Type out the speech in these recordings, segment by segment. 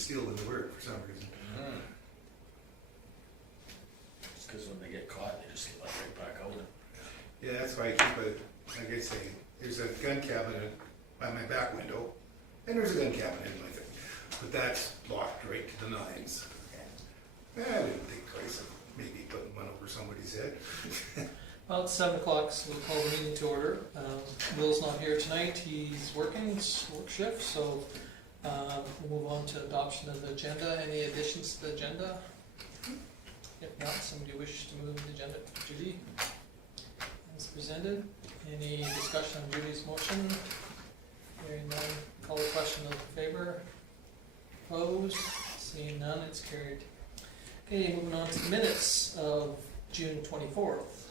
steal them to work for some reason. It's because when they get caught, they just get let right back out. Yeah, that's why I keep like I say, there's a gun cabinet by my back window, and there's a gun cabinet in my thing. But that's locked right to the nines. I didn't think twice of maybe putting one over somebody's head. Well, it's 7 o'clock, so we'll call the meeting to order. Will's not here tonight, he's working, it's work shift, so we'll move on to adoption of the agenda. Any additions to the agenda? If not, somebody wishes to move the agenda. Judy, as presented. Any discussion on Judy's motion? Hearing none, call the question of favor. Opposed? Seeing none, it's carried. Okay, moving on to the minutes of June 24th.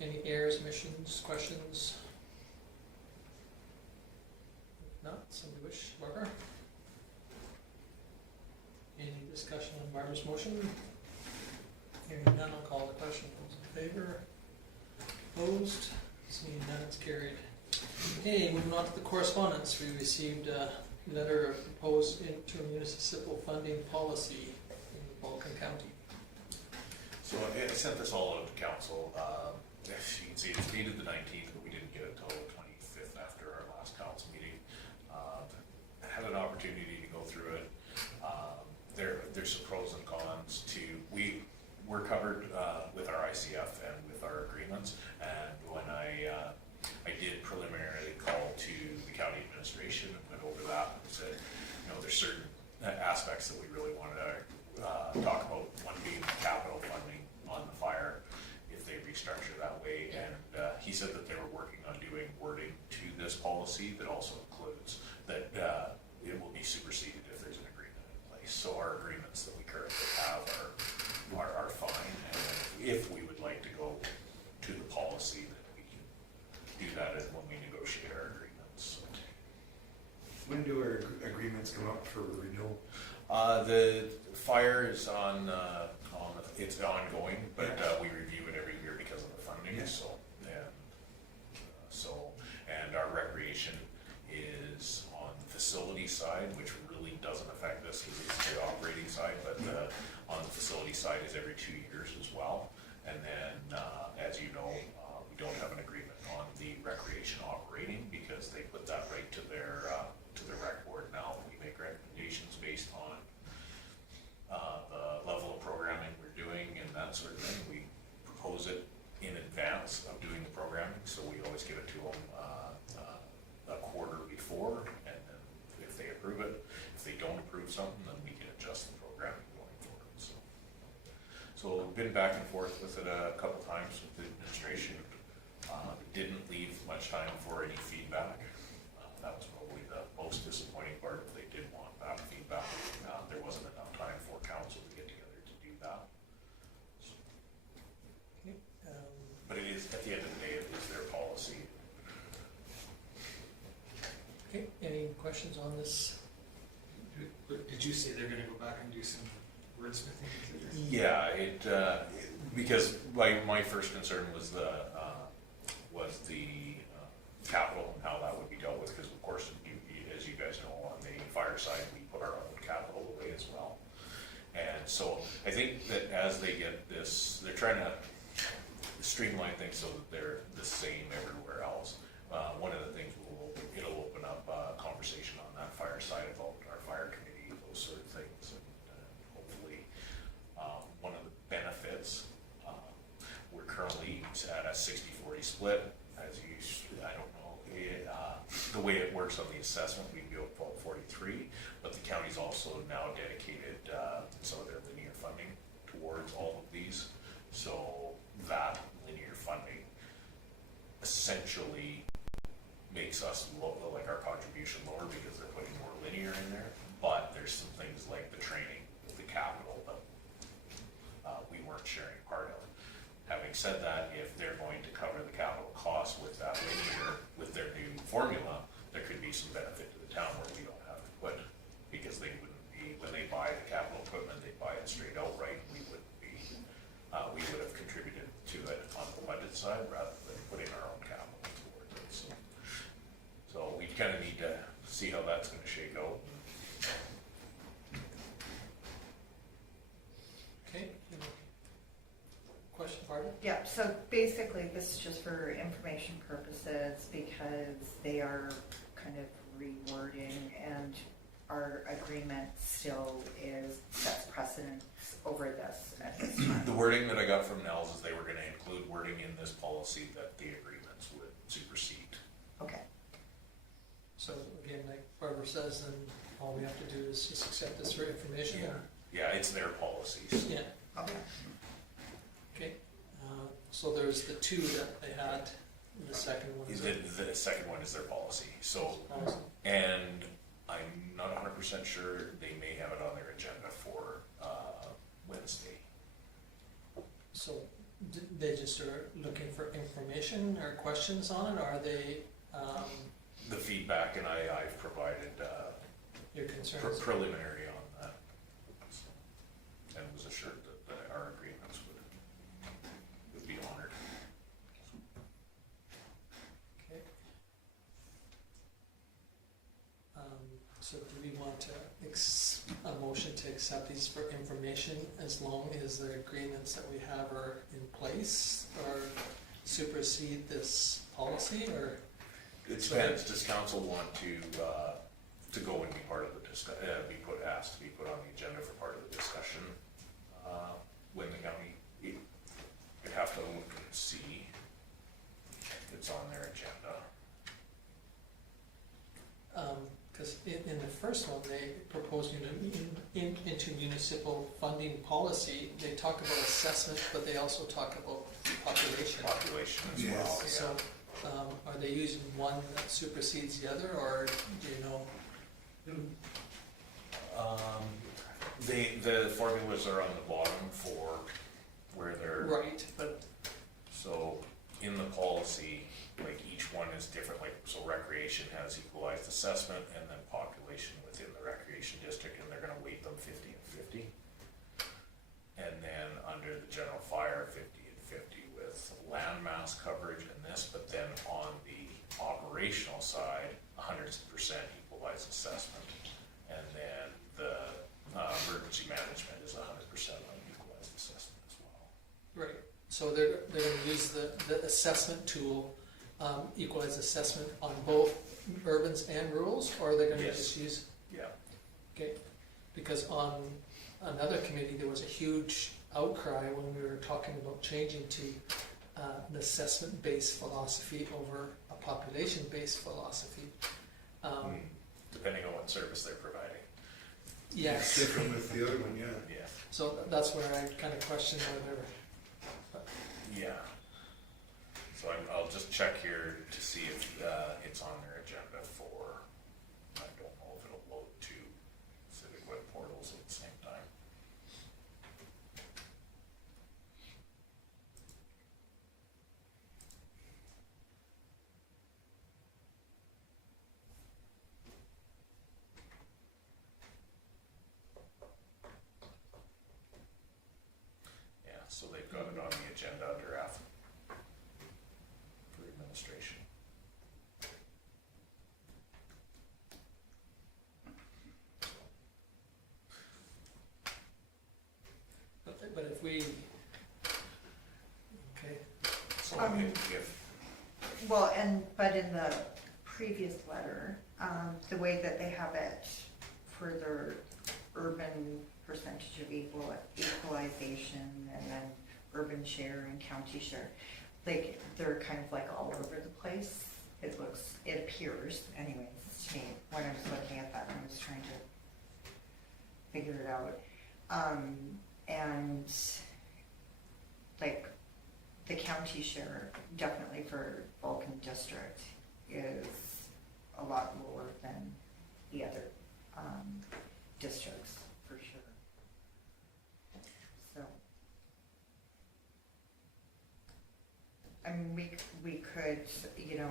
Any errors, omissions, questions? If not, somebody wish, Barbara? Any discussion on Barbara's motion? Hearing none, I'll call the question. Those in favor? Opposed? Seeing none, it's carried. Okay, moving on to the correspondence. We received a letter of proposed intermunicipal funding policy in Vulcan County. So I sent this all out to council. As you can see, it's dated the 19th, but we didn't get it until the 25th after our last council meeting. I had an opportunity to go through it. There's some pros and cons to, we're covered with our ICF and with our agreements, and when I did preliminarily call to the county administration and went over that and said, there's certain aspects that we really wanted to talk about, one being the capital funding on the fire, if they restructure that way, and he said that they were working on doing wording to this policy that also includes that it will be superseded if there's an agreement in place. So our agreements that we currently have are fine, and if we would like to go to the policy, then we can do that when we negotiate our agreements. When do our agreements come up for renewal? The fire is on it's ongoing, but we review it every year because of the funding. Yeah. And our recreation is on the facility side, which really doesn't affect us because it's the operating side, but on the facility side is every 2 years as well. And then, as you know, we don't have an agreement on the recreation operating because they put that right to their rec board now. We make recommendations based on the level of programming we're doing and that sort of thing. We propose it in advance of doing the programming, so we always give it to them a quarter before, and then if they approve it, if they don't approve something, then we can adjust the programming going forward. So we've been back and forth with it a couple times with the administration. Didn't leave much time for any feedback. That was probably the most disappointing part. If they did want that feedback, there wasn't enough time for council to get together to do that. So, but it is, at the end of the day, it is their policy. Okay, any questions on this? Did you say they're going to go back and do some wordsmithing? Yeah, because my first concern was the capital and how that would be dealt with, because of course, as you guys know, on the fire side, we put our own capital away as well. And so I think that as they get this, they're trying to streamline things so that they're the same everywhere else. One of the things it'll open up a conversation on that fire side about our fire committee, those sort of things, and hopefully one of the benefits, we're currently at a 60-40 split. I don't know, the way it works on the assessment, we'd go about 43, but the county's also now dedicated some of their linear funding towards all of these. So that linear funding essentially makes us look like our contribution lower because they're putting more linear in there, but there's some things like the training, the capital that we weren't sharing part of. Having said that, if they're going to cover the capital costs with that linear, with their new formula, there could be some benefit to the town where we don't have to put, because they wouldn't be, when they buy the capital equipment, they buy it straight outright. We would have contributed to it on the budget side rather than putting our own capital towards it. So we kind of need to see how that's going to shake out. basically, this is just for information purposes because they are kind of rewording and our agreement still sets precedence over this at this time. The wording that I got from Nels is they were gonna include wording in this policy that the agreements would supersede. Okay, So again, like Barbara says, then all we have to do is just accept this for information. Yeah, it's their policies. Yeah, okay. okay. So there's the two that they had, and the second one is. The second one is their policy, so, Awesome. and I'm not 100% sure, they may have it on their agenda for Wednesday. So they just are looking for information or questions on it, or are they, The feedback, and I've provided your concerns? preliminary on that. So, and was assured that our agreements would be honored. Okay. So do we want to, a motion to accept these for information as long as the agreements that we have are in place or supersede this policy, or? It depends, does council want to go and be part of the asked to be put on the agenda for part of the discussion when the county, you'd have to look and see if it's on their agenda. Because in the first one, they proposed intermunicipal funding policy. They talk about assessment, but they also talk about population. Population as Yes. well, yeah. So, are they using one that supersedes the other, or do you know? The formulas are on the bottom for where they're, Right, but so in the policy, like each one is different, like, so recreation has equalized assessment and then population within the recreation district, and they're gonna weight them 50 and 50. And then under the general fire, 50 and 50 with land mass coverage and this, but then on the operational side, 100% equalized assessment. And then the emergency management is 100% on equalized assessment as well. right. So they're going to use the assessment tool, equalized assessment on both urbans and rurals, or are they going to Yes. just use? Yeah. Okay, because on another committee, there was a huge outcry when we were talking about changing to an assessment-based philosophy over a population-based philosophy. Depending on what service they're providing. It's Yes, different with the other one, yeah. Yeah. so that's where I kind of question whether, Yeah. So I'll just check here to see if it's on their agenda for, I don't know if it'll load two civic web portals at the same time. Yeah, so they've got it on the agenda under F for administration. but if we, okay, So if Well, but in the previous letter, the way that they have it for their urban percentage of equalization and then urban share and county share, like, they're kind of like all over the place. It appears anyways to me, when I was looking at that, I was trying to figure it out. And like, the county share, definitely for Vulcan District, is a lot lower than the other districts, for sure. So, I mean, we could, you know,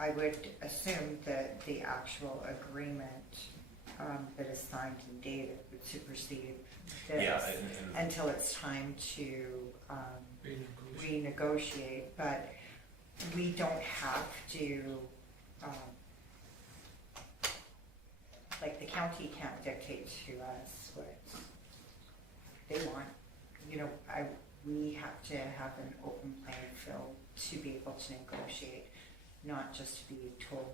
I would assume that the actual agreement that is signed and dated would supersede this yeah, and until it's time to renegotiate. renegotiate, but we don't have to, like, the county can't dictate to us what they want. You know, we have to have an open playing field to be able to negotiate, not just to be told,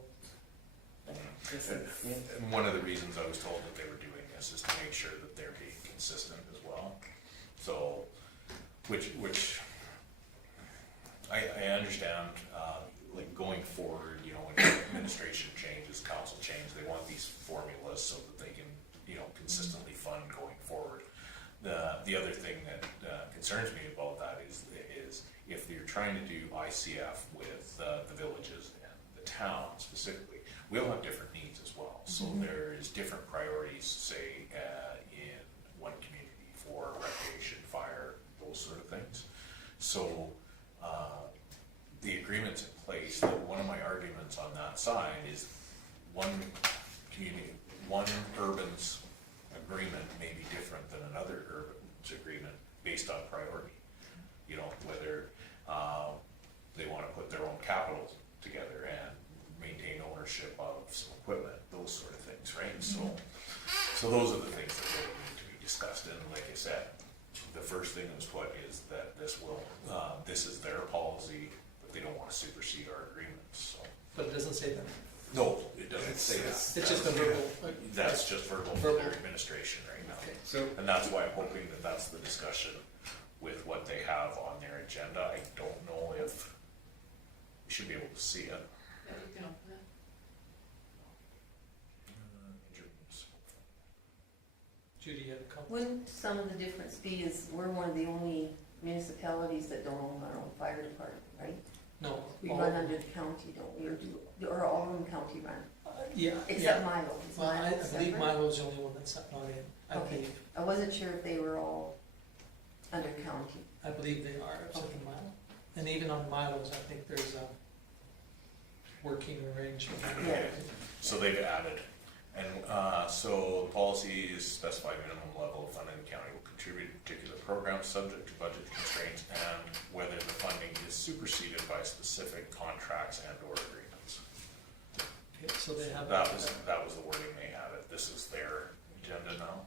like, this is. And one of the reasons I was told that they were doing this is to make sure that they're being consistent as well. So, which I understand, like going forward, you know, when administration changes, council change, they want these formulas so that they can, you know, consistently fund going forward. The other thing that concerns me about that is if you're trying to do ICF with the villages and the town specifically, we all have different needs as well. So there is different priorities, say, in one community for recreation, fire, those sort of things. So the agreements in place, one of my arguments on that side is one community, one urban's agreement may be different than another urban's agreement based on priority. You know, whether they want to put their own capital together and maintain ownership of some equipment, those sort of things, right? So those are the things that really need to be discussed. And like I said, the first thing that was put is that this is their policy, but they don't want to supersede our agreements. So. But it doesn't say that. No, it doesn't say that. It's just a verbal. That's just verbal for their administration right now. Okay. So, And that's why I'm hoping that that's the discussion with what they have on their agenda. I don't know if we should be able to see it. Judy, you had a comment? Wouldn't some of the difference be is we're one of the only municipalities that don't own our own fire department, right? No. We all- run under the county, don't we, or all of them county run, Yeah. except yeah. Milo. Is Well, I Milo believe separate? Milo's the only one that's not in. I Okay. believe. I wasn't sure if they were all under county. I believe they are, except for Milo. And even on Milo's, I think there's a working arrangement. Yeah. So they've added, and so the policy is specified minimum level of funding the county will contribute to particular programs subject to budget constraints and whether the funding is superseded by specific contracts and or agreements. Okay, so they have. That was the wording they had it. This is their agenda now.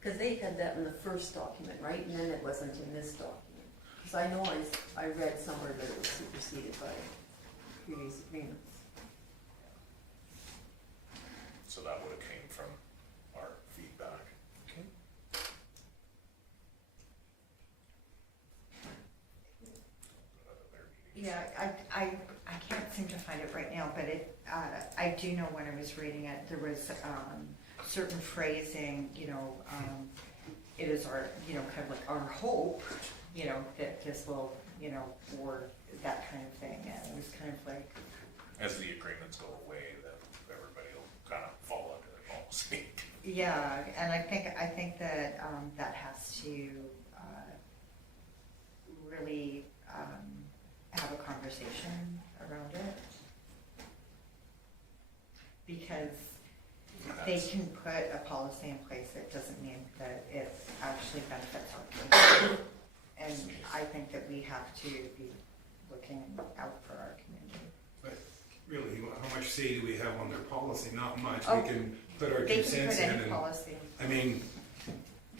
Because they had that in the first document, right, and then it wasn't in this document. Because I know I read somewhere that it was superseded by previous agreements. So that would have came from our feedback. Okay. Yeah, I can't seem to find it right now, but I do know when I was reading it, there was certain phrasing, you know, it is our, you know, kind of like our hope, you know, that this will, you know, or that kind of thing, and it was kind of like. As the agreements go away, then everybody will kind of fall under the policy. Yeah, and I think that that has to really have a conversation around it, because they can put a policy in place that doesn't mean that it actually benefits our community. And I think that we have to be looking out for our community. but really, how much say do we have on their policy? Not much. Oh, We can put our They 2 can cents put in any and, policy. I mean,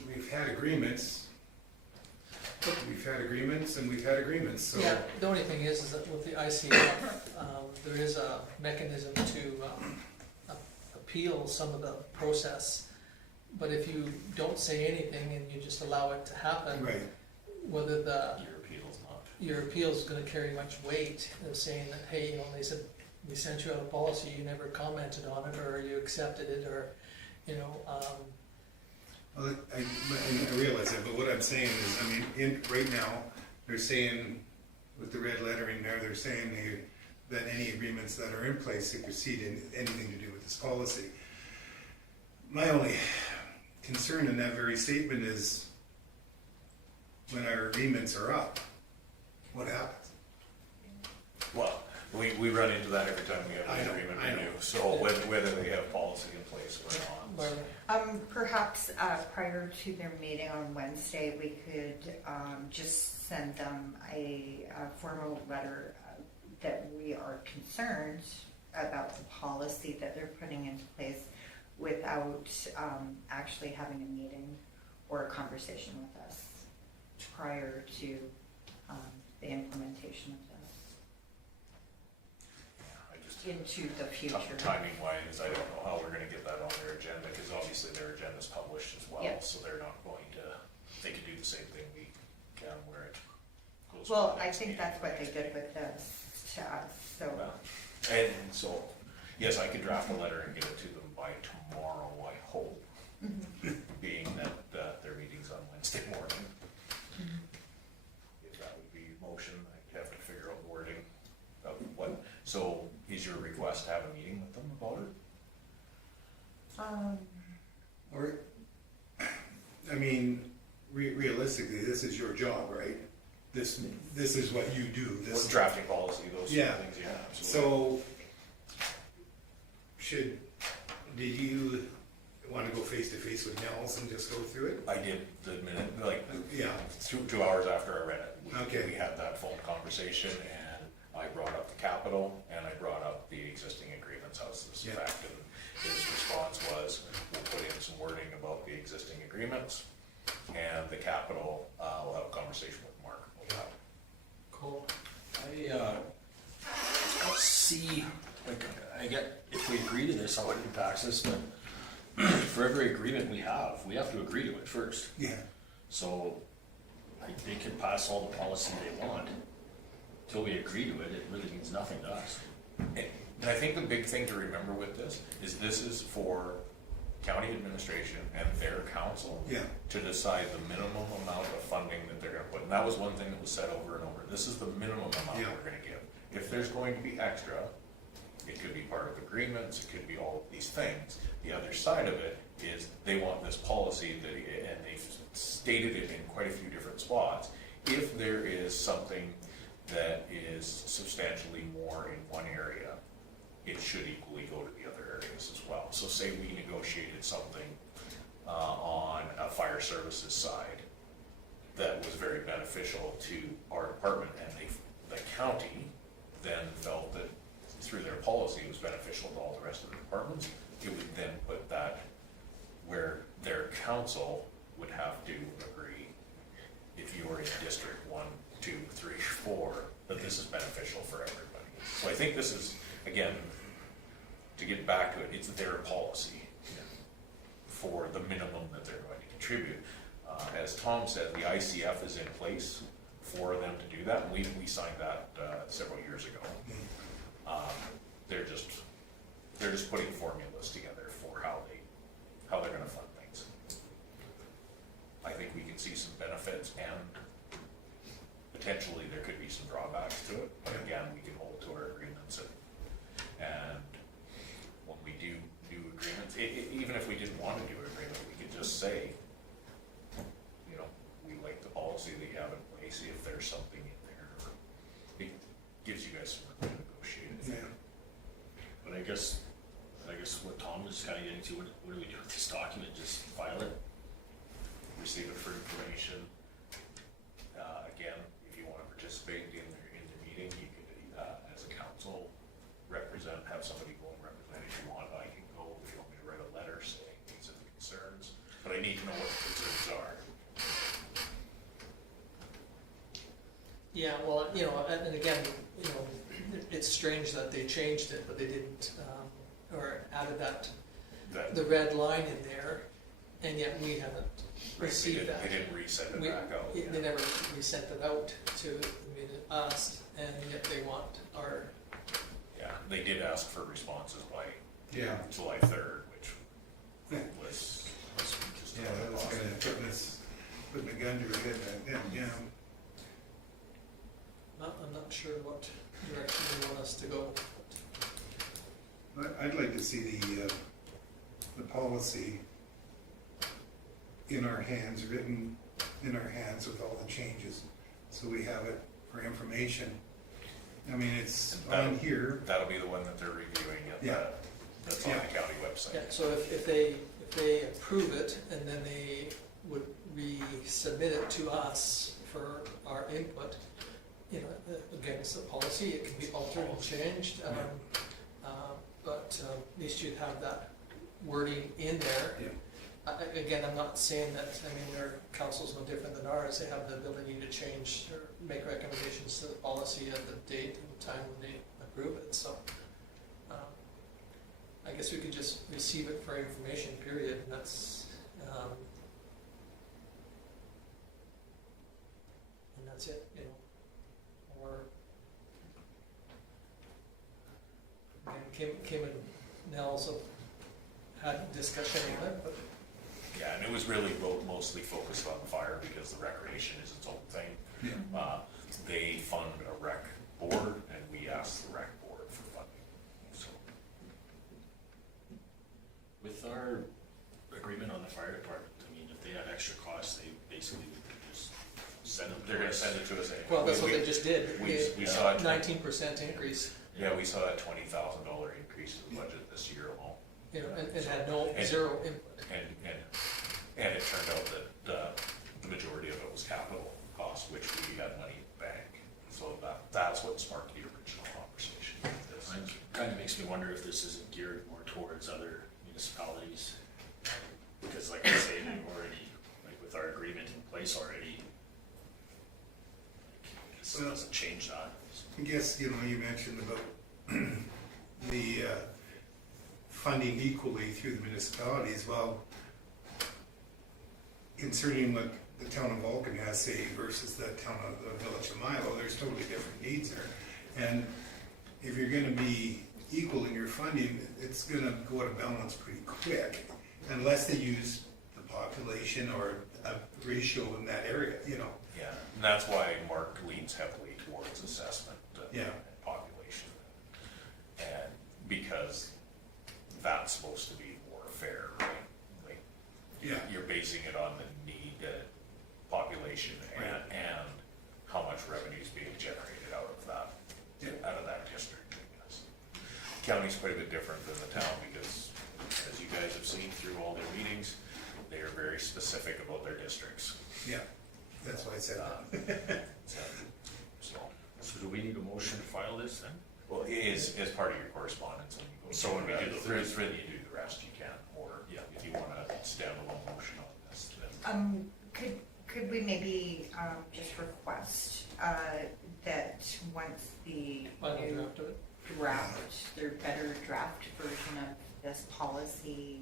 we've had agreements. We've had agreements and we've had agreements, so. Yeah, the only thing is that with the ICF, there is a mechanism to appeal some of the process. But if you don't say anything and you just allow it to happen, Right, whether Your appeal's not. your appeal is gonna carry much weight, of saying that, hey, you know, they said, we sent you out a policy, you never commented on it, or you accepted it, or, you know, well, I realize that, but what I'm saying is, I mean, right now, they're saying, with the red lettering there, they're saying that any agreements that are in place supersede anything to do with this policy. My only concern in that very statement is when our agreements are up, what happens? Well, we run into that every time we have I an know, agreement I know. renew, so whether they have policy in place or not. Barley. Perhaps prior to their meeting on Wednesday, we could just send them a formal letter that we are concerned about the policy that they're putting into place without actually having a meeting or a conversation with us. prior to the implementation of I just, that into the future. timing wise, I don't know how we're gonna get that on their agenda, because obviously their agenda's published as well, Yeah. so they're not going to, they can do the same thing we can where it goes. to Well, the I next think meeting. that's what they did with this to us, so. Well, and so, yes, I could draft a letter and get it to them by tomorrow, I hope, being that their meeting's on Wednesday morning. If that would be motion, I'd have to figure out wording of what, so is your request to have a meeting with them about it? Or, I mean, realistically, this is your job, right? This is what you do, Or this. drafting policy, those sort Yeah. of things, yeah, absolutely. So, did you wanna go face to face with Nels and just go through it? I did the minute, like, Yeah, 2 hours after I read it. Okay. We had that phone conversation, and I brought up the capital, and I brought up the existing agreements, how's this Yeah. affect, and his response was, we'll put in some wording about the existing agreements, and the capital, we'll have a conversation with Mark about that. Cool. I don't see, like, I get, if we agree to this, how it impacts us, but for every agreement we have to agree to it first. yeah, So, like, they can pass all the policy they want. Till we agree to it, it really means nothing to us. And I think the big thing to remember with this is for county administration and their council yeah, to decide the minimum amount of funding that they're gonna put. And that was one thing that was said over and over. This is the minimum amount Yeah. we're gonna give. If there's going to be extra, it could be part of agreements, it could be all of these things. The other side of it is they want this policy that, and they've stated it in quite a few different spots. If there is something that is substantially more in one area, it should equally go to the other areas as well. So say we negotiated something on a fire services side that was very beneficial to our department, and the county then felt that through their policy it was beneficial to all the rest of the departments, it would then put that where their council would have to agree, if you were in District 1, 2, 3, 4, that this is beneficial for everybody. So I think this is, again, to get back to it, it's their policy for the minimum that they're going to contribute. As Tom said, the ICF is in place for them to do that, and we signed that several years ago. They're just putting formulas together for how they're gonna fund things. I think we can see some benefits, and potentially there could be some drawbacks to it, but again, we can hold to our agreements, and when we do agreements, even if we didn't want to do an agreement, we could just say, we like the policy that you have in place, see if there's something in there, or it gives you guys some room to negotiate it. yeah. But I guess what Tom was kind of getting to, what do we do with this document? Just file it? Receive it for information. Again, if you want to participate in the meeting, you could, as a council, have somebody go and represent if you want. I can go if you want me to write a letter saying these are the concerns, but I need to know what the concerns are. Yeah, well, and again, it's strange that they changed it, but they didn't, or added the red line in there, and yet we haven't received that. They didn't resend it We- back out. They never resent it out to us, and yet they want our, Yeah, they did ask for responses by Yeah, July 3rd, which yeah, was just yeah, that was kind of putting a gun to her head back then, yeah. I'm not sure what direction they want us to go. I'd like to see the policy in our hands, written in our hands with all the changes, so we have it for information. I mean, it's on here, That'll be the one that they're reviewing at Yeah. that's on Yeah. the county website. Yeah, so if they approve it, and then they would resubmit it to us for our input, again, it's a policy, it can be altered and changed, but at least you'd have that wording in there. Yeah. Again, I'm not saying that, I mean, their council's no different than ours, they have the ability to change or make recommendations to the policy at the date and time when they approve it, so. I guess we could just receive it for information, period, and that's, and that's it, you know, or, again, Kim and Nell also had discussion on it, but Yeah, and it was really mostly focused on the fire because the recreation is its own thing. Yeah. They fund a rec board, and we ask the rec board for funding. So With our agreement on the fire department, I mean, if they had extra costs, they basically would just send them. they're gonna send it to us anyway. well, that's what they just did. we saw it. 19% increase, Yeah, we saw that $20,000 increase in the budget this year alone. you know, and it had no, And- zero input. And it turned out that the majority of it was capital costs, which we had money in the bank. So that's what sparked the original conversation with this. It kind of makes me wonder if this isn't geared more towards other municipalities. Because like I say, they've already, like with our agreement in place already, like, this Well- doesn't change that. I guess, you know, you mentioned about the funding equally through the municipalities. Well, concerning what the town of Vulcan has, say, versus the town of the village of Milo, there's totally different needs there. And if you're gonna be equal in your funding, it's gonna go out of balance pretty quick, unless they use the population or a ratio in that area, you know. Yeah, and that's why Mark leans heavily towards assessment Yeah. and population. And because that's supposed to be more fair, right? Like, Yeah. you're basing it on the need, population and how much revenue is being generated out of that, district, I guess. County's quite a bit different than the town because, as you guys have seen through all their meetings, they are very specific about their districts. Yeah, that's why I said that. So do we need a motion to file this then? Well, it is as part of your correspondence when you go. So when we do the through, then you do the rest, you can, or if you want a standalone motion on this, then. Could we maybe, just request, that once the Final new draft of it. draft, their better draft version of this policy,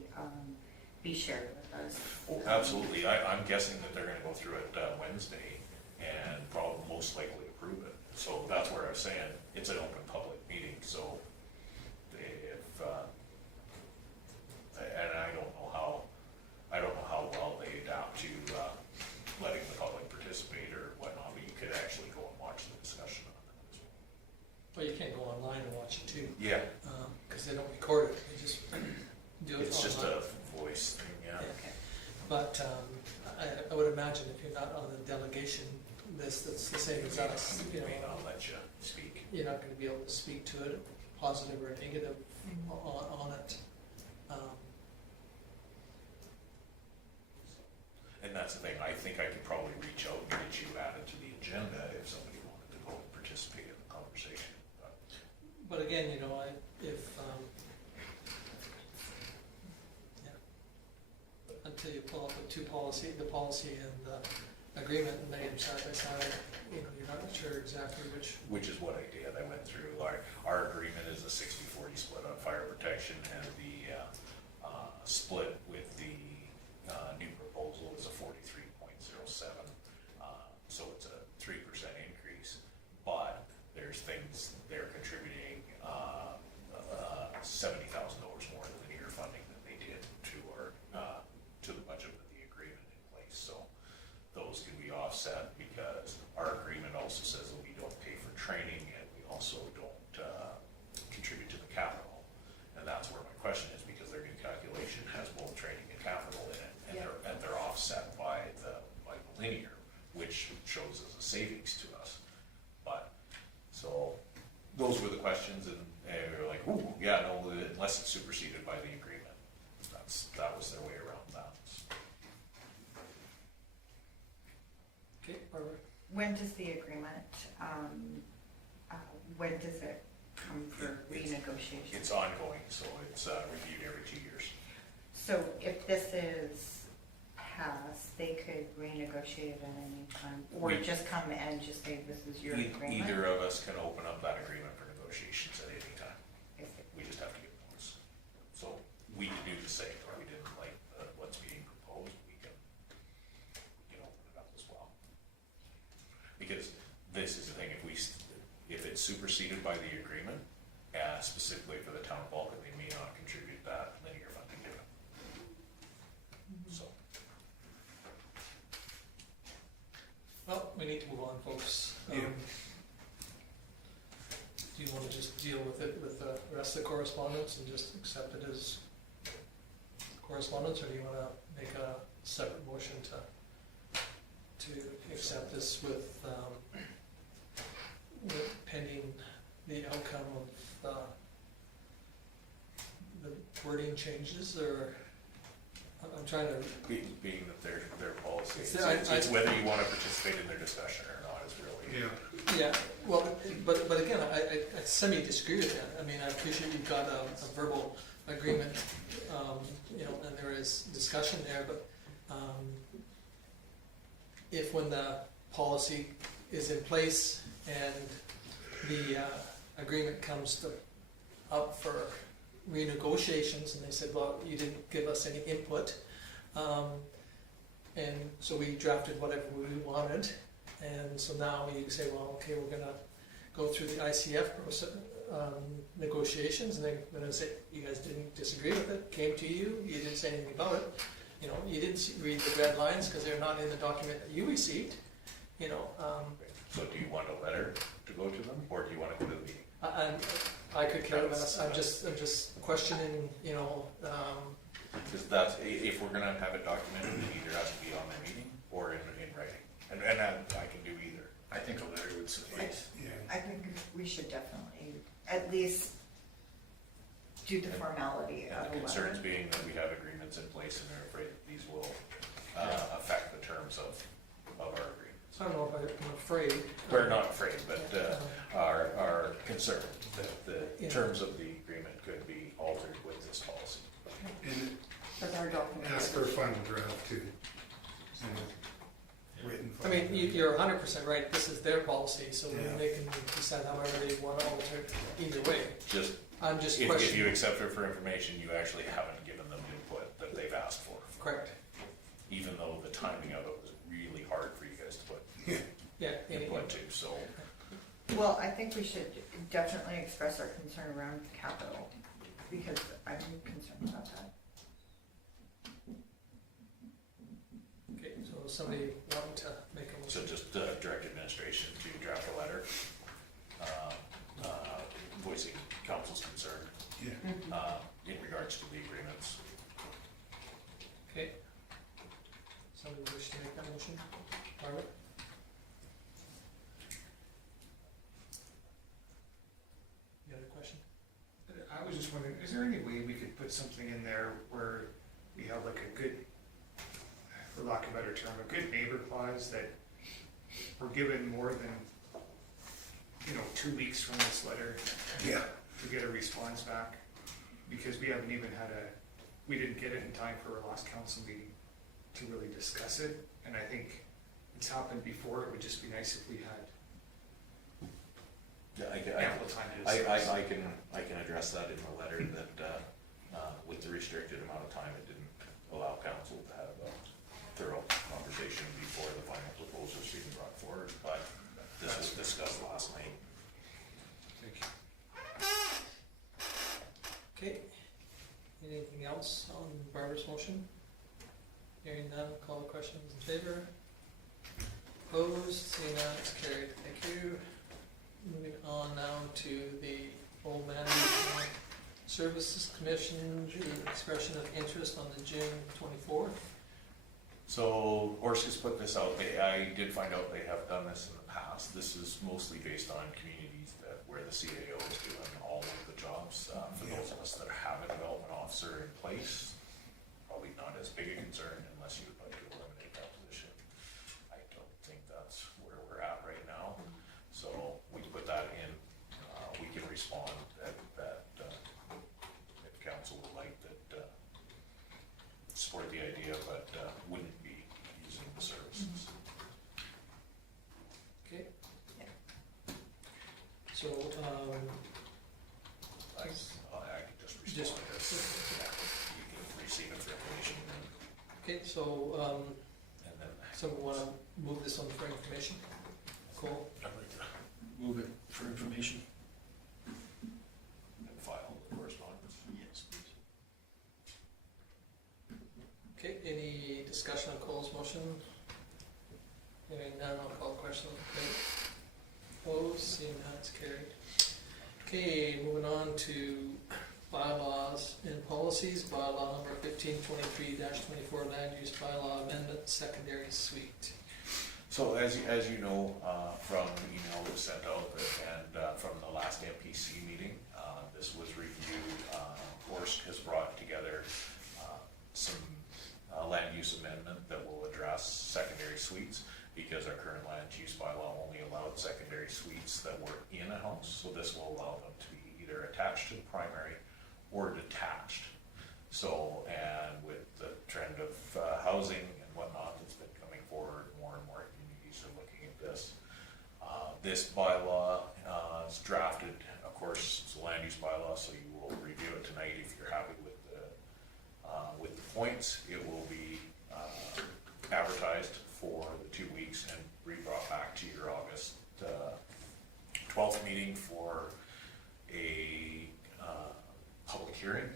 be shared with us? Oh, absolutely. I'm guessing that they're gonna go through it Wednesday and probably most likely approve it. So that's where I was saying, it's an open public meeting, so if, and I don't know how well they adapt to letting the public participate or whatnot, but you could actually go and watch the discussion on that as well. Well, you can't go online and watch it too, Yeah, because they don't record it, they just do it online. it's just a voice thing, yeah. Okay. But I would imagine if you're not on the delegation list, that's the same as us, you They may know, not let you speak. you're not gonna be able to speak to it, positive or negative on it. And that's the thing, I think I could probably reach out and get you added to the agenda if somebody wanted to go and participate in the conversation. But again, you know, if, yeah, until you pull up the policy and the agreement and lay them side by side, you know, you're not sure exactly which. Which is what I did, I went through, our agreement is a 60-40 split on fire protection, and the split with the new proposal is a 43.07. So it's a 3% increase, but there's things they're contributing $70,000 more than the year funding that they did to the budget with the agreement in place. So those can be offset because our agreement also says that we don't pay for training and we also don't contribute to the capital. And that's where my question is, because their new calculation has both training and capital in it, and they're offset by the linear, which shows as a savings to us. But so those were the questions, and we were like, ooh, yeah, no, unless it's superseded by the agreement. That was their way around that. Okay, Barbara? When does the agreement, when does it come for renegotiation? It's ongoing, so it's reviewed every 2 years. So if this is passed, they could renegotiate at any time, or We- just come and just say, this is your agreement? Either of us can open up that agreement for negotiations at any time. If it- We just have to get notice. So we can do the same, or we didn't like what's being proposed, we can open it up as well. Because this is the thing, if it's superseded by the agreement, specifically for the town of Vulcan, they may not contribute that linear funding to it. So, Well, we need to move on, folks. Yeah. Do you want to just deal with it with the rest of the correspondence and just accept it as correspondence, or do you want to make a separate motion to accept this with pending the outcome of the wording changes, or I'm trying to, being that their policy, It's- it's whether you want to participate in their discussion or not is really. Yeah, yeah, well, but again, I semi-disagree with that. I mean, I appreciate you've got a verbal agreement, and there is discussion there, but if when the policy is in place and the agreement comes up for renegotiations, and they said, well, you didn't give us any input, and so we drafted whatever we wanted, and so now you say, well, okay, we're gonna go through the ICF process, negotiations, and they're gonna say, you guys didn't disagree with it, came to you, you didn't say anything about it, you didn't read the red lines because they're not in the document that you received, So do you want a letter to go to them, or do you want to go to the meeting? I could care less. I'm just questioning, Because that's, if we're gonna have it documented, it either has to be on the meeting or in writing. And I can do either. I think a letter would suffice. yeah. I think we should definitely at least do the formality And of the a concerns letter. being that we have agreements in place and they're afraid that these will affect the terms of our agreements. I don't know if I'm afraid. We're not afraid, but are concerned that the Yeah. terms of the agreement could be altered with this policy. And But our document. ask for a final draft too. Written. I mean, you're 100% right. This is their policy, so Yeah. they can decide however they want to alter it either way. Just, I'm just if you questioning. accept it for information, you actually haven't given them input that they've asked for. Correct. Even though the timing of it was really hard for you guys to put Yeah. input to, so. Well, I think we should definitely express our concern around capital, because I'm concerned about that. Okay, so somebody wanting to make a So motion. just direct administration to draft a letter voicing council's concern Yeah, in regards to the agreements. Okay. Somebody wish to make that motion? Margaret? You had a question? I was just wondering, is there any way we could put something in there where we have like a good, for lack of a better term, a good neighbor clause that we're given more than, 2 weeks from this letter yeah, to get a response back? Because we haven't even we didn't get it in time for our last council meeting to really discuss it. And I think it's happened before. It would just be nice if we had Yeah, ample time to discuss. I can address that in the letter that with the restricted amount of time, it didn't allow council to have a thorough conversation before the final proposal was being brought forward, but this was discussed last night. Thank you. Okay. Anything else on Barbara's motion? Hearing none, call the questions in favor. Opposed, seeing none, it's carried. Thank you. Moving on now to the Oldman Regional Services Commission, the expression of interest on the June 24th. So Orska's put this out. I did find out they have done this in the past. This is mostly based on communities where the CAO is doing all of the jobs. For those of us that have a development officer in place, probably not as big a concern unless you would like to eliminate that position. I don't think that's where we're at right now. So we can put that in. We can respond that if council would like that So, I can just respond. just, You can receive it for information, okay, so, and then someone wanna move this on for information? Cool. Move it for information. and file the correspondence. Yes, please. Okay, any discussion on Cole's motion? Hearing none, I'll call the question. Opposed, seeing none, it's carried. Okay, moving on to bylaws and policies, bylaw number 1523-24, land use bylaw amendment, secondary suite. So as you know, from the email that was sent out and from the last MPC meeting, this was reviewed. Horst has brought together some land use amendment that will address secondary suites, because our current land use bylaw only allowed secondary suites that were in a house. So this will allow them to be either attached to the primary or detached. So, and with the trend of housing and whatnot that's been coming forward, more and more communities are looking at this. This bylaw is drafted, of course, it's a land use bylaw, so you will review it tonight. If you're happy with the points, it will be advertised for the 2 weeks and brought back to your August 12th meeting for a public hearing.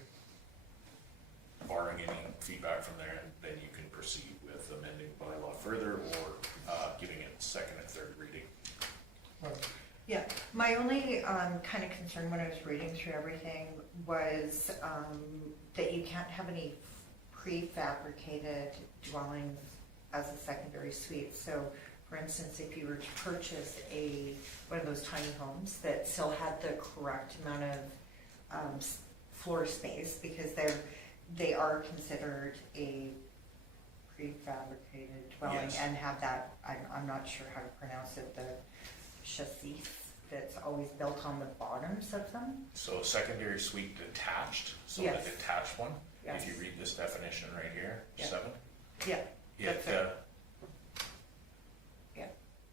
Barring any feedback from there, and then you can proceed with amending the bylaw further or giving it second and third reading. Yeah, my only kind of concern when I was reading through everything was that you can't have any prefabricated dwellings as a secondary suite. So, for instance, if you were to purchase one of those tiny homes that still had the correct amount of floor space, because they are considered a prefabricated dwelling, Yes. and have that, I'm not sure how to pronounce it, the chassis that's always built on the bottoms of them. So secondary suite detached, so Yes. the detached one, Yes. if you read this definition right here, Yeah. 7, Yeah, it, That's it. Yeah.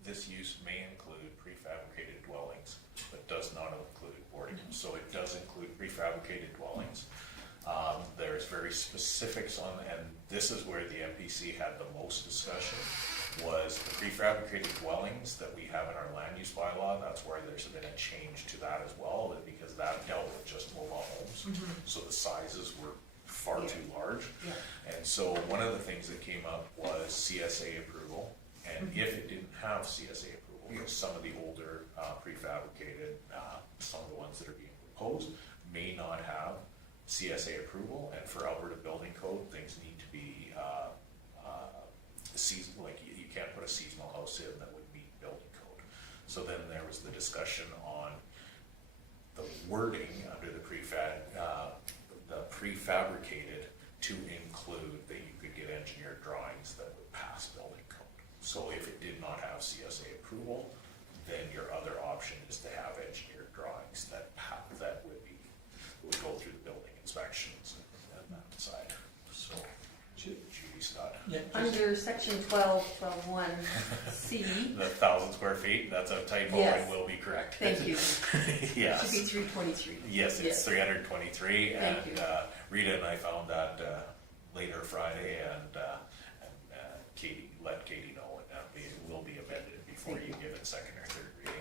this use may include prefabricated dwellings, but does not include boarding. So it does include prefabricated dwellings. There's very specifics on, and this is where the MPC had the most discussion, was the prefabricated dwellings that we have in our land use bylaw. That's where there's been a change to that as well, because that dealt with just mobile homes. So the sizes were far Yeah. too large. Yeah. And so one of the things that came up was CSA approval, and if it didn't have CSA approval, some of the older prefabricated, some of the ones that are being proposed may not have CSA approval, and for Alberta Building Code, things need to be seasonal, like you can't put a seasonal house in that would meet building code. So then there was the discussion on the wording under the prefabricated to include that you could get engineered drawings that would pass building code. So if it did not have CSA approval, then your other option is to have engineered drawings that would go through the building inspections and that side. So Judy Scott. Yeah, Under section 12.1C, The 1,000 square feet, that's a typo Yes. and will be correct. thank you, Yes. should be 323. Yes, it's Yes. 323, Thank and you. Rita and I found that later Friday, and let Katie know, and it will be amended before Thank you you. give it second or third reading.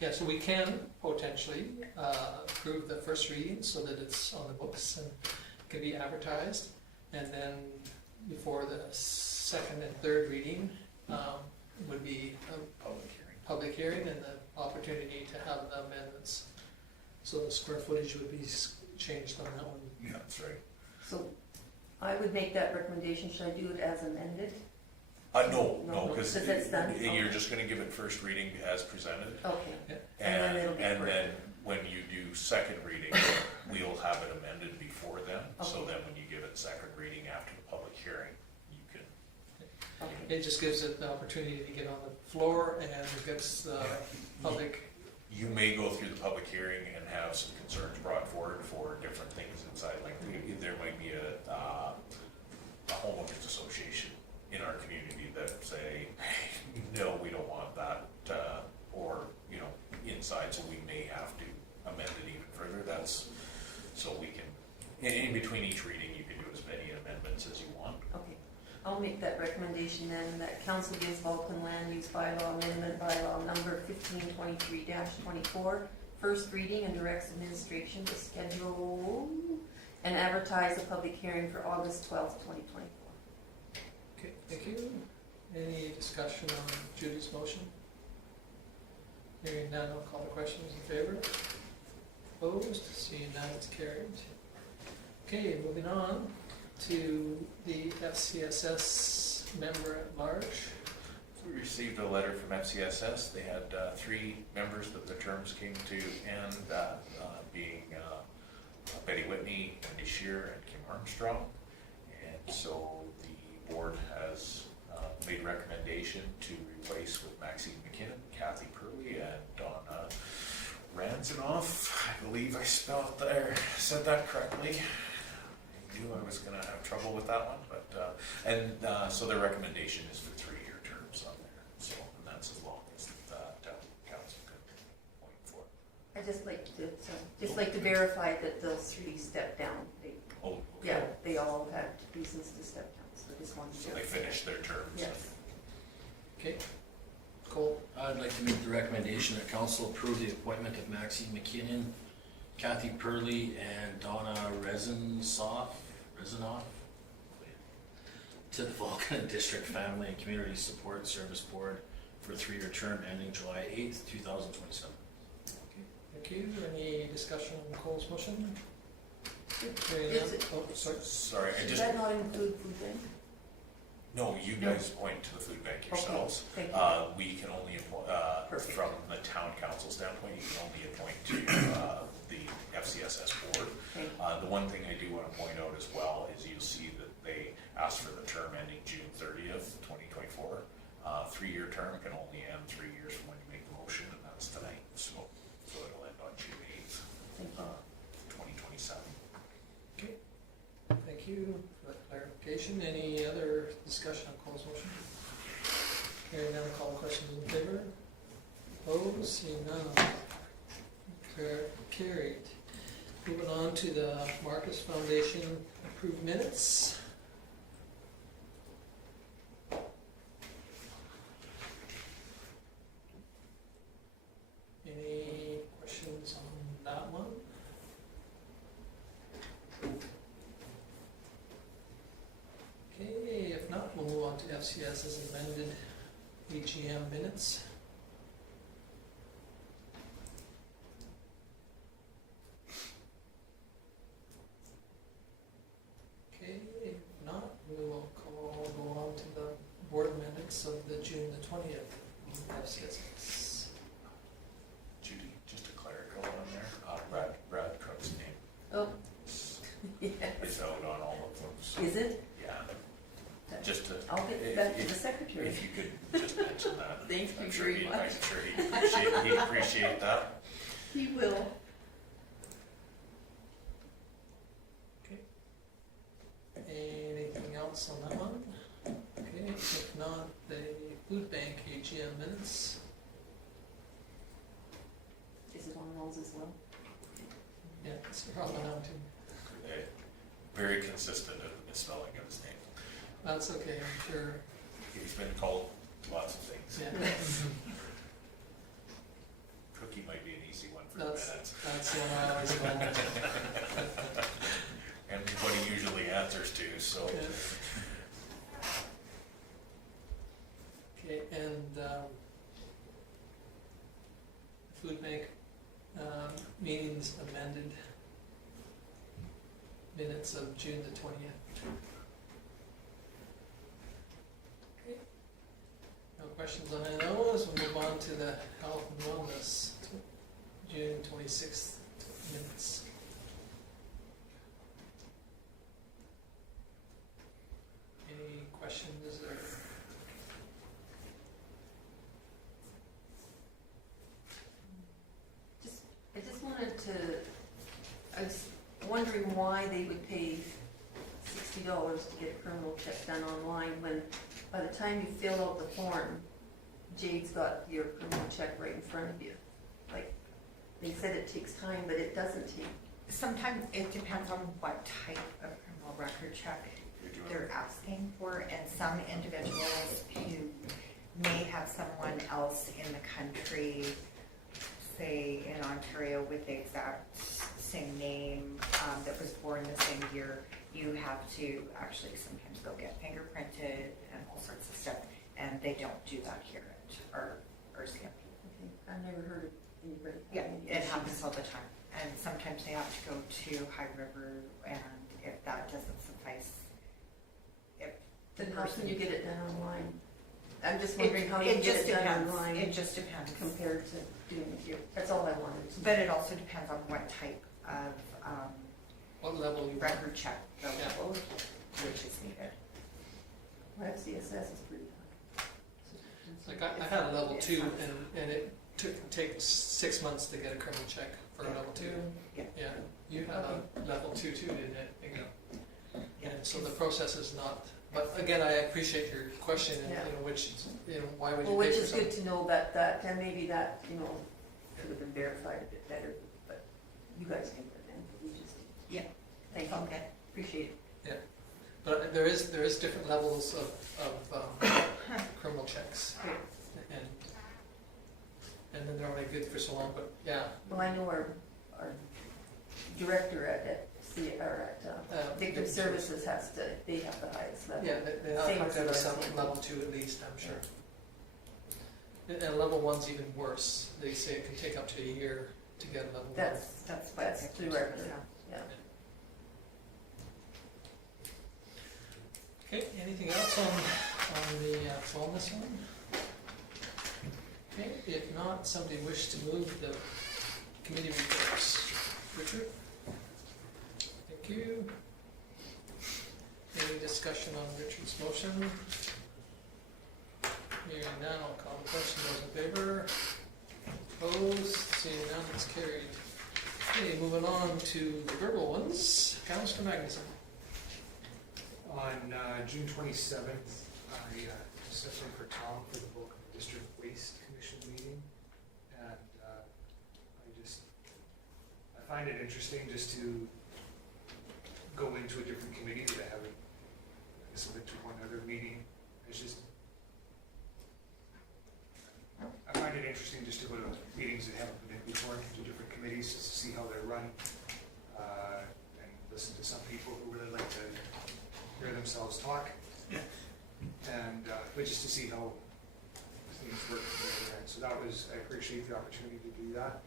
yeah, so we can potentially approve the first reading so that it's on the books and can be advertised. And then before the second and third reading would be a Public hearing. public hearing and the opportunity to have the amendments. So the square footage would be changed on that one. Yeah, that's right. So I would make that recommendation, should I do it as amended? No, No, because because it's done? you're Okay. just gonna give it first reading as presented. Okay, And then it'll be and correct. then when you do second reading, we'll have it amended before then. So Okay. then when you give it second reading after the public hearing, you can. okay. It just gives it the opportunity to get on the floor and it gets the public, You may go through the public hearing and have some concerns brought forward for different things inside, like there might be a homeowners association in our community that say, hey, no, we don't want that, or, side, so we may have to amend it even further. That's, so we can, in between each reading, you can do as many amendments as you want. Okay, I'll make that recommendation then, that council gives Vulcan Land Use Bylaw Amendment Bylaw number 1523-24 first reading and directs administration to schedule and advertise a public hearing for August 12th, 2024. Okay, thank you. Any discussion on Judy's motion? Hearing none, I'll call the question. Those in favor? Opposed? Seeing none, it's carried. Okay, moving on to the FCSS member at large. So we received a letter from FCSS. They had 3 members that their terms came to end, being Betty Whitney, Wendy Shear, and Kim Armstrong. And so the board has made recommendation to replace with Maxine McKinnon, Kathy Purley, and Donna Ranzanoff. I believe I said that correctly. I knew I was going to have trouble with that one, but so their recommendation is for 3-year terms on there. So, and that's as long as council can point for. I just like to verify that those 3 step down. Oh, okay. Yeah, they all had reasons to step down, so I just wanted to. So they finished their terms. Yes. Okay. Cole? I'd like to make the recommendation that council approve the appointment of Maxine McKinnon, Kathy Purley, and Donna Rezanoff to the Vulcan District Family and Community Support Service Board for a 3-year term ending July 8th, 2027. Thank you. Any discussion on Cole's motion? Hearing Is none. it- Oh, sorry. Sorry, I Does just, that not include food bank? no, you guys point to the food bank yourselves. Okay, thank you. We can only appoint, Perfect. from the town council standpoint, you can only appoint to the FCSS board. Okay. The one thing I do want to point out as well is you'll see that they asked for the term ending June 30th, 2024. 3-year term can only end 3 years from when you make the motion, and that's tonight. So it'll end on June 8th, Thank you. 2027. Thank you for that clarification. Any other discussion on Cole's motion? Hearing none, call the question. In favor? Opposed? Seeing none. Carried. Moving on to the Marquis Foundation approved minutes. Any questions on that one? Okay, if not, we'll move on to FCS's amended AGM minutes. Okay, if not, we will go on to the board minutes of the June the 20th FCSS. Judy, just a clerical on there. Brad Cook's name Oh, yes. is out on all of them. So, Is it? yeah, just to. I'll get back to the secretary. If you could just mention that. Thank you I'm sure very he'd- much. I'm sure he'd appreciate that. He will. Anything else on that one? Okay, if not, the food bank AGM minutes. Is it on those as well? Yeah, it's probably not too. Very consistent in the spelling of his name. That's okay, I'm sure. He's been called lots of things. Yeah, Cookie might be an easy one for the that's minutes. the one I always go. And what he usually answers to, so. Okay, and food bank meetings amended minutes of June the 20th. Okay. No questions on any of those. We'll move on to the health and wellness, June 26th minutes. Any questions or? I just wanted to, I was wondering why they would pay $60 to get a criminal check done online when by the time you fill out the form, Jade's got your criminal check right in front of you. Like, they said it takes time, but it doesn't take. Sometimes it depends on what type of criminal record check they're asking for, and some individuals who may have someone else in the country, say in Ontario with the exact same name, that was born the same year, you have to actually sometimes go get fingerprinted and all sorts of stuff, and they don't do that here at our CMP. Okay, I've never heard of anybody. Yeah, having it issues. happens all the time, and sometimes they have to go to High River, and if that doesn't suffice, if the Then how person. can you get it done online? I'm just wondering how you It get just it done depends. online It just depends. compared to doing it here. That's all I wanted to know. But it also depends on what type of What level you want? record check, the Yeah. level, which is needed. Well, FCSS is pretty high. Like I had a level 2, and it takes 6 months to get a criminal check for a level 2. Yeah. Yeah, you had a level 2 too, didn't it? And so the process is not, but again, I appreciate your question, and, Yeah. why would Well, you pay which for is something? good to know that, and maybe that, could have been verified a bit better, but you guys can put it in, we just. Yeah. Thank you. Okay. Appreciate it. But there is different levels of criminal checks, Great. and then they're only good for so long, but yeah. Well, I know our director at Victim Services they have the highest level. Yeah, they Same have to have as some ours. level 2 at least, I'm sure. And level 1's even worse. They say it can take up to a year to get a level 1. That's what That's victims the record. have. Yeah. Okay, anything else on the wellness one? Okay, if not, somebody wish to move the committee reports. Richard? Thank you. Any discussion on Richard's motion? Hearing none, I'll call the question. Those in favor? Opposed? Seeing none, it's carried. Okay, moving on to the verbal ones. Councillor Magnuson. On June 27th, I stepped in for Tom for the Vulcan District Waste Commission meeting, and I find it interesting just to go into a different committee that I haven't been to one other meeting. I find it interesting just to go to meetings that haven't been in before, to different committees, just to see how they're run, and listen to some people who really like to hear themselves talk, and but just to see how things work together. And so I appreciate the opportunity to do that.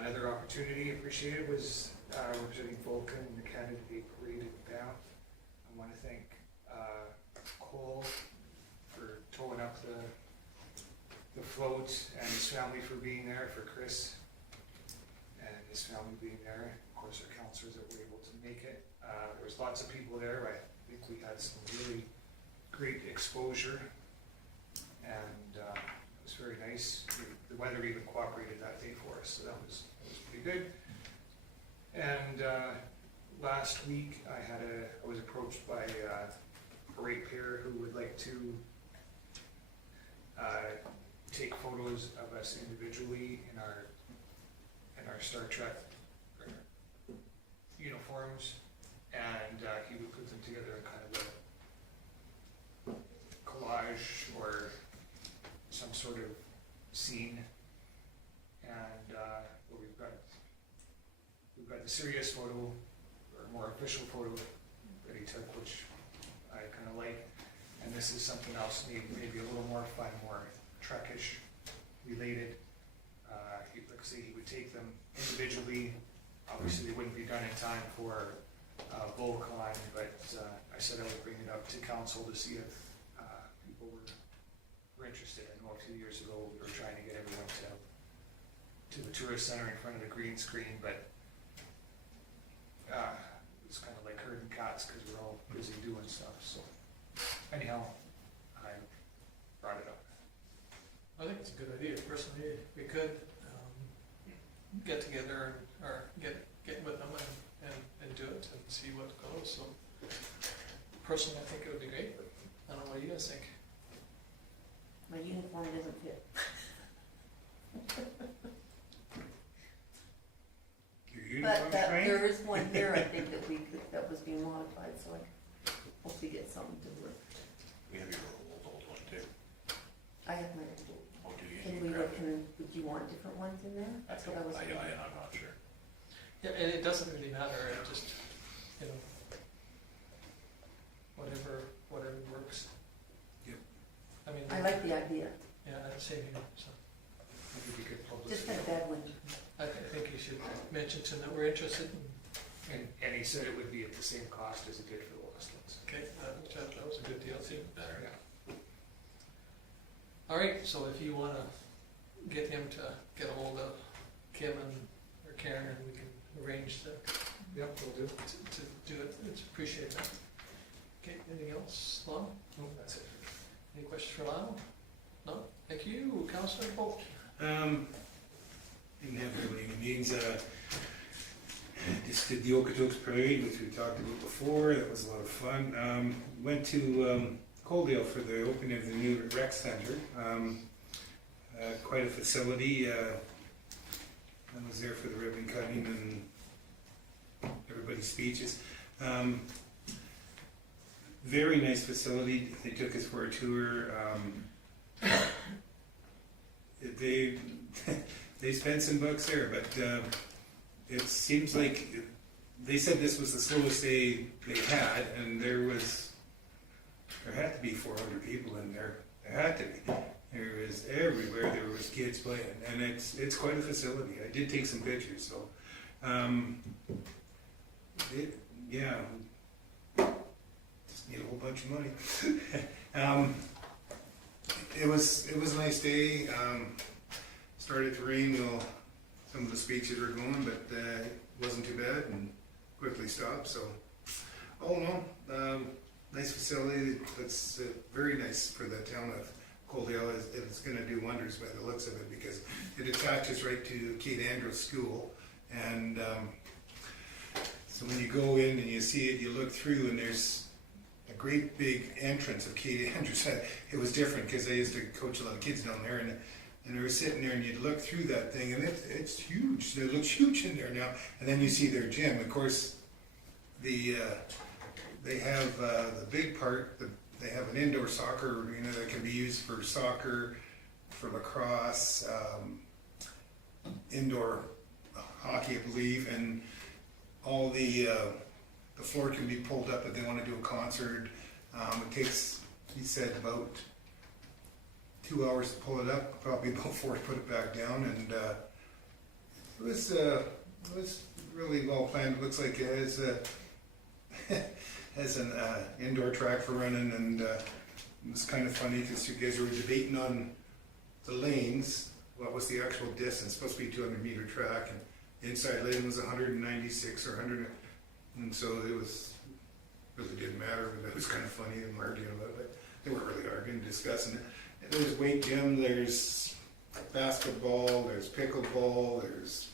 Another opportunity appreciated was representing Vulcan in the Canada Day Parade in Banff. I want to thank Cole for towing up the float, and his family for being there, for Chris and his family being there, of course our councillors that were able to make it. There was lots of people there. I think we had some really great exposure, and it was very nice. The weather even cooperated that day for us, so that was pretty good. And last week I was approached by a ratepayer who would like to take photos of us individually in our Star Trek uniforms, and he would put them together in kind of a collage or some sort of scene. And we've got the serious photo, or more official photo that he took, which I kind of like. And this is something else, maybe a little more fun, more Trekish related. Like I say, he would take them individually. Obviously, they wouldn't be done in time for Vulcan, but I said I would bring it up to council to see if people were interested. I know a few years ago we were trying to get everyone to the tourist center in front of the green screen, but it was kind of like herding cats because we're all busy doing stuff. So anyhow, I brought it up. I think it's a good idea. Personally, we could get together or get with them and do it and see what goes. So personally, I think it would be great. But I don't know what you guys think. My uniform doesn't fit. But on the train? there is one here, I think, that was being modified, so I hope we get something to work. We have your old one too. I have my, Oh, do you? can we look, would you want different ones in there? That's what I was thinking. I'm not sure. Yeah, and it doesn't really matter, it just, you know, whatever works. Yep. I mean, I like the idea, yeah, same here, so. Maybe we could publish just it. had a bad one. I think you should mention to him that we're interested in. And he said it would be at the same cost as it did for the last ones. Okay, that was a good deal too. Better. Yeah. All right, so if you wanna get him to get a hold of Kim or Karen, and we can arrange Yep, we'll do. to do it, it's appreciated. Okay, anything else, Lon? No, that's it. Any questions for Lon? No? Thank you, Councillor DeBolt. Didn't have really any meetings, just did the Okotoks Parade, which we talked about before, that was a lot of fun. Went to Coaldale for the opening of the new rec center, quite a facility. I was there for the ribbon cutting and everybody's speeches. Very nice facility, they took us for a tour. They spent some bucks there, but it seems like they said this was the slowest day they had, and there had to be 400 people in there. There had to be. There was everywhere. There was kids playing, and it's quite a facility. I did take some pictures, so yeah, just need a whole bunch of money. It was a nice day. Started to rain while some of the speeches were going, but it wasn't too bad and quickly stopped. So, all in all, nice facility. That's very nice for the town of Coaldale. It's going to do wonders by the looks of it, because it attaches right to Kate Andrews School, and so when you go in and you see it, you look through, and there's a great big entrance of Kate Andrews. It was different because I used to coach a lot of kids down there, and they were sitting there, and you'd look through that thing, and it's huge. It looks huge in there now. And then you see their gym. Of course, they have the big part. They have an indoor soccer arena that can be used for soccer, for lacrosse, indoor hockey, I believe, and all the floor can be pulled up if they want to do a concert. It takes, he said, about 2 hours to pull it up, probably about 4 to put it back down, and it was really well planned. It looks like it has an indoor track for running, and it was kind of funny because you guys were debating on the lanes. What was the actual distance? It's supposed to be 200-meter track, and the inside lane was 196 or 100, and so it really didn't matter. But it was kind of funny and arguing about it. But they weren't really arguing, discussing it. There's weight gym, there's basketball, there's pickleball, there's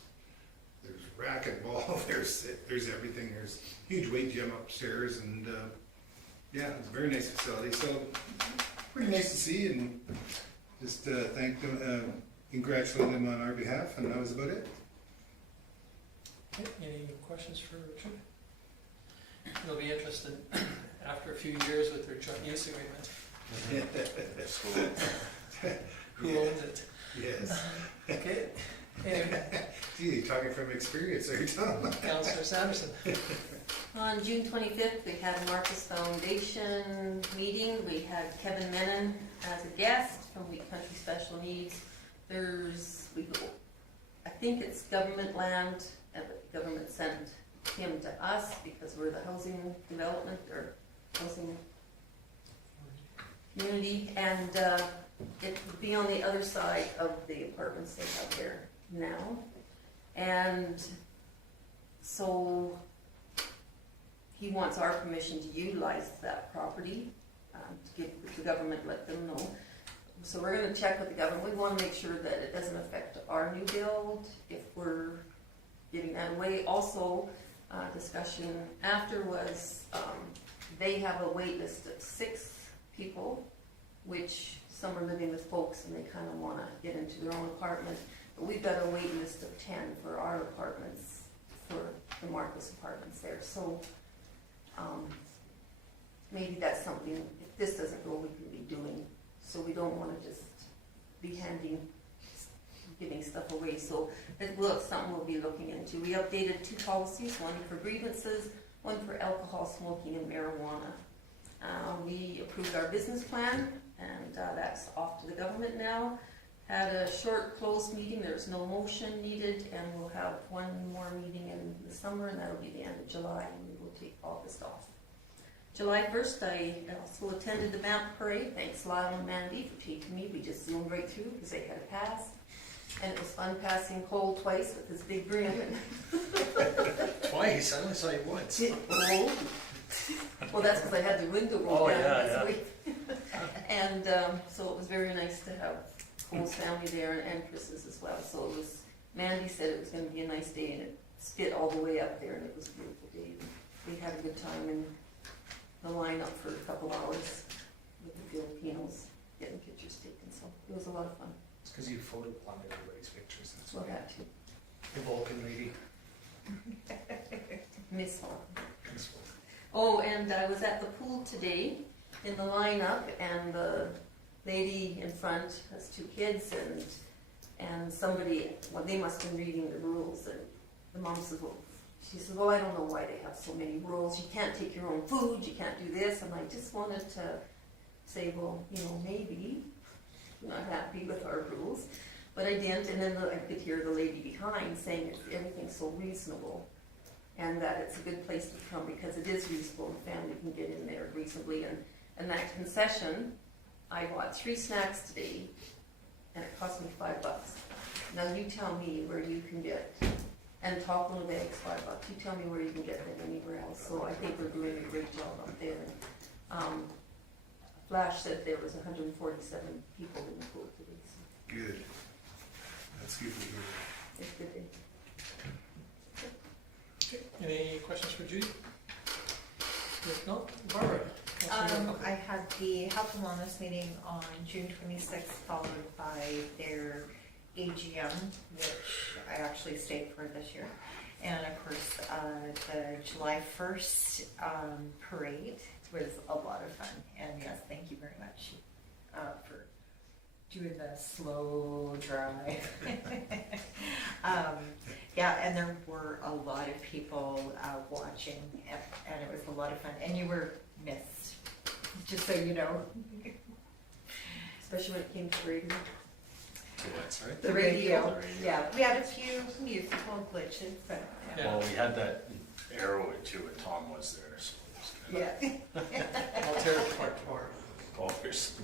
racquetball, there's everything. There's a huge weight gym upstairs, and yeah, it's a very nice facility. So pretty nice to see, and just thank them, congratulate them on our behalf, and that was about it. Okay, any questions for Richard? They'll be interested after a few years with their joint use agreement. Who owns it? Yes. Okay. Anyway, Gee, you're talking from experience, are you, Tom? Councillor Sanderson. On June 25th, we had a Marquis Foundation meeting. We had Kevin Menon as a guest from Wheat Country Special Needs. I think it's government land, and the government sent him to us because we're the housing development or housing community, and it would be on the other side of the apartments they have there now. And so he wants our permission to utilize that property, to give the government, let them know. So we're going to check with the government. We want to make sure that it doesn't affect our new build if we're giving that away. Also, discussion after was they have a wait list of 6 people, which some are living with folks and they kind of want to get into their own apartment. But we've got a wait list of 10 for our apartments for the Marquis apartments there, so, maybe that's something, if this doesn't go, we can be doing, so we don't wanna just be giving stuff away, so it's something we'll be looking into. We updated 2 policies, one for grievances, one for alcohol, smoking, and marijuana. We approved our business plan, and that's off to the government now. Had a short closed meeting, there's no motion needed, and we'll have one more meeting in the summer, and that'll be the end of July, and we will take August off. July 1st, I also attended the Banff Parade. Thanks Lyle and Mandy for taking me. We just zoomed right through because they had a pass. And it was fun passing Cole twice with his big grin. Twice? I only saw you once. Cole. Well, that's because I had the window rolled Oh, down yeah, this yeah. week. And so it was very nice to have Cole's family there and Chris's as well. So it was, Mandy said it was going to be a nice day, and it spit all the way up there, and it was a beautiful day. We had a good time in the lineup for a couple hours with the Filipinos getting pictures taken. So it was a lot of fun. It's because you photobomb everybody's pictures, that's So why. that too. The Vulcan lady. Miss Hall. Miss Vulcan. Oh, and I was at the pool today in the lineup, and the lady in front has 2 kids, and somebody, well, they must have been reading the rules, and the mom says, well, she says, well, I don't know why they have so many rules. You can't take your own food, you can't do this, and I just wanted to say, well, maybe you're not happy with our rules, but I didn't, and then I could hear the lady behind saying everything's so reasonable, and that it's a good place to come because it is reasonable, the family can get in there reasonably, and that concession, I bought 3 snacks today, and it cost me $5. Now you tell me where you can get, and taco bags $5. You tell me where you can get them anywhere else. So I think we're doing a great job up there. Flash said there was 147 people in the pool today, so Good. That's good to hear. it's a good day. Okay, any questions for Judy? If not, Barbara. I had the Health and Wellness meeting on June 26th, followed by their AGM, which I actually stayed for this year. And of course, the July 1st parade was a lot of fun. And yes, thank you very much for doing the slow drive. Yeah, and there were a lot of people watching, and it was a lot of fun. And you were missed, just so you know. Especially when it came to radio. Sorry? The radio. The radio. Yeah, we had a few musical glitches, but Yeah. Well, we had that arrow too, and Tom was there, so it was kind yeah, I'll tear it apart tomorrow. of, oh, here's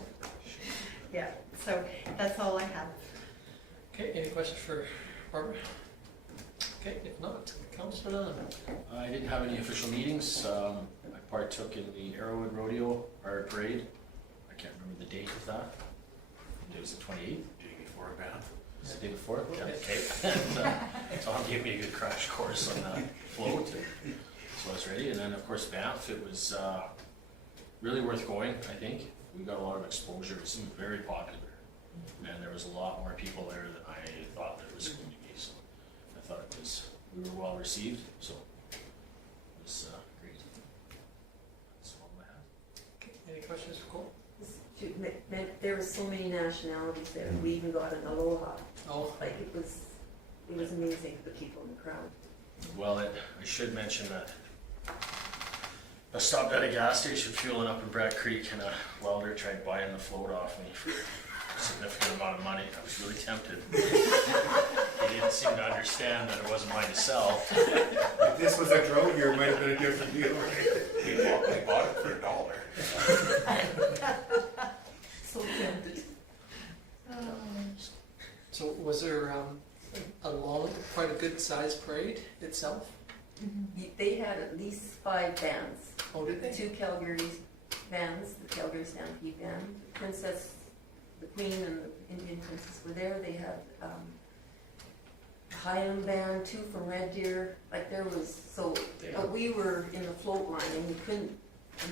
yeah. So that's all I have. Okay, any questions for Barbara? Okay, if not, Councillor Dunham. I didn't have any official meetings. I partook in the Arrowwood Rodeo, our parade. I can't remember the date of that. It was the 28th. Day before a band. Was it the day before? Yeah, okay. And Tom gave me a good crash course on the float, so I was ready. And then, of course, Banff. It was really worth going, I think. We got a lot of exposure. It seemed very popular. And there was a lot more people there than I thought there was going to be. So I thought it was, we were well received. So it was great. That's all I have. Okay, any questions for Cole? There were so many nationalities there. We even got an aloha. Oh, Like it was amazing, the people in the crowd. Well, I should mention that I stopped at a gas station fueling up in Brett Creek, and a welder tried buying the float off me for a significant amount of money. I was really tempted. He didn't seem to understand that it wasn't mine to sell. If this was a drone here, it might have been a different deal, right? We bought it for $1. So tempted. so was there quite a good sized parade itself? They had at least 5 bands. Oh, did they? 2 Calgary bands, the Calgary Stampede Band, the Princess, the Queen and the Indian Princess were there. They had the Highland Band, 2 from Red Deer. Like there was, but we were in the float line and we couldn't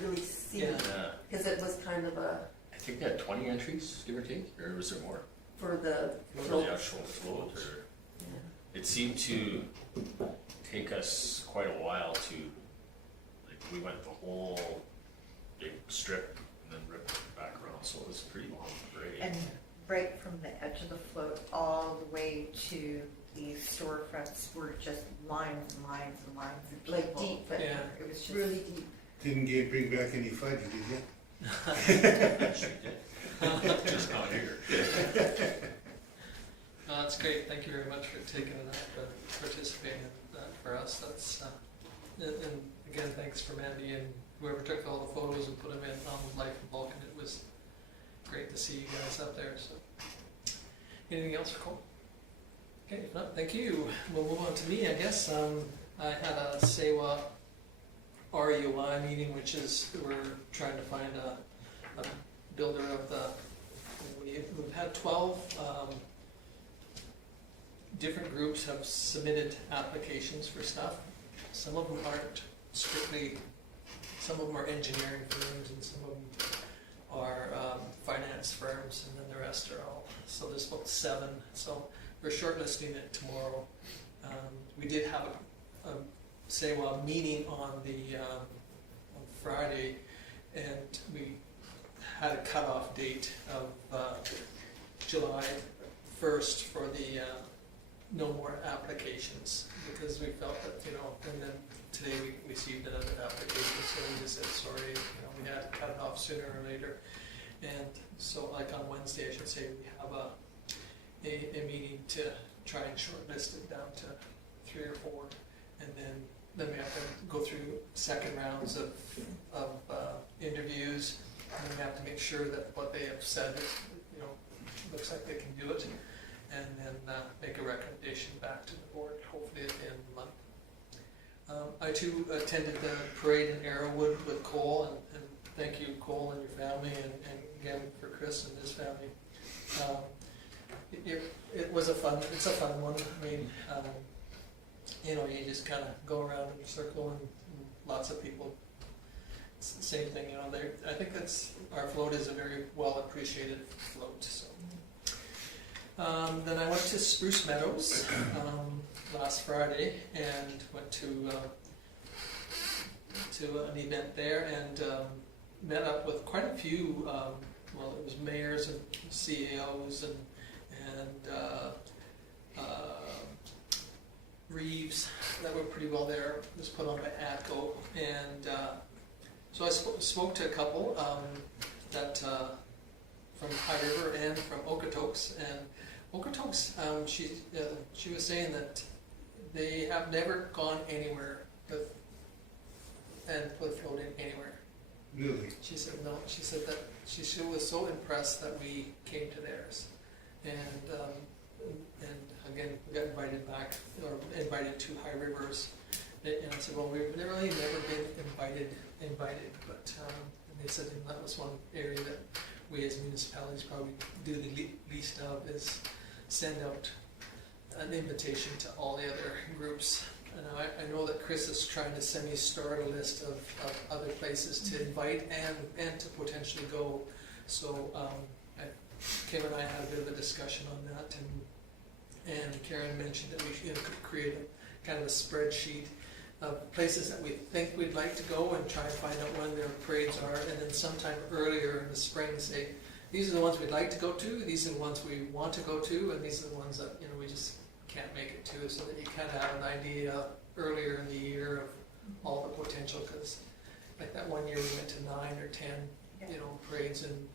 really see Yeah. because it was kind of I think they had 20 entries, give or take, or was there more? for the For float. the actual float, or Yeah. it seemed to take us quite a while to, like, we went the whole big strip and then ripped it back around, so it was pretty long grade. And right from the edge of the float all the way to the storefronts were just lines and lines and lines of people. Like deep, But yeah. it was just really deep. Didn't bring back any fudge, did you? Just not here. No, that's great. Thank you very much for taking it up and participating in that for us. That's and again, thanks for Mandy and whoever took all the photos and put them in on Life in Vulcan. It was great to see you guys up there. So, anything else for Cole? Okay, if not, thank you. We'll move on to me, I guess. I had a SEWA RUI meeting, which is we're trying to find a builder of the. We've had 12 different groups have submitted applications for stuff. Some of them aren't strictly. Some of them are engineering firms, and some of them are finance firms, and then the rest are all. So there's about 7. So we're shortlisting it tomorrow. We did have a SEWA meeting on on Friday, and we had a cutoff date of July 1st for the no more applications, because we felt that, and then today we received another application, so we just said, sorry, we had to cut it off sooner or later. And so like on Wednesday, I should say, we have a meeting to try and shortlist it down to 3 or 4, and then we have to go through second rounds of interviews, and we have to make sure that what they have said, looks like they can do it, and then make a recommendation back to the board, hopefully at the end of the month. I too attended the parade in Arrowwood with Cole, and thank you, Cole, and your family, and again for Chris and his family. It was it's a fun one. I mean, you just kind of go around in a circle, and lots of people. It's the same thing, I think our float is a very well appreciated float. So. Then I went to Spruce Meadows last Friday and went to an event there and met up with quite a few. It was mayors and CAOs and Reeves that were pretty well there. It was put on by ATCO, and so I spoke to a couple that from High River and from Okotoks, and Okotoks, she was saying that they have never gone anywhere and put a float in anywhere. Really? She said no. She said that she was so impressed that we came to theirs, and again we got invited to High Rivers, and I said, well, we've really never been invited, but and they said that was one area that we as municipalities probably do the least of, is send out an invitation to all the other groups. And I know that Chris is trying to send me start a list of other places to invite and to potentially go. So Kim and I had a bit of a discussion on that, and Karen mentioned that we could create a kind of a spreadsheet of places that we think we'd like to go and try and find out when their parades are, and then sometime earlier in the spring say, these are the ones we'd like to go to, these are the ones we want to go to, and these are the ones that we just can't make it to, so that you kind of have an idea earlier in the year of all the potential. Because like that one year we went to 9 or 10 parades, and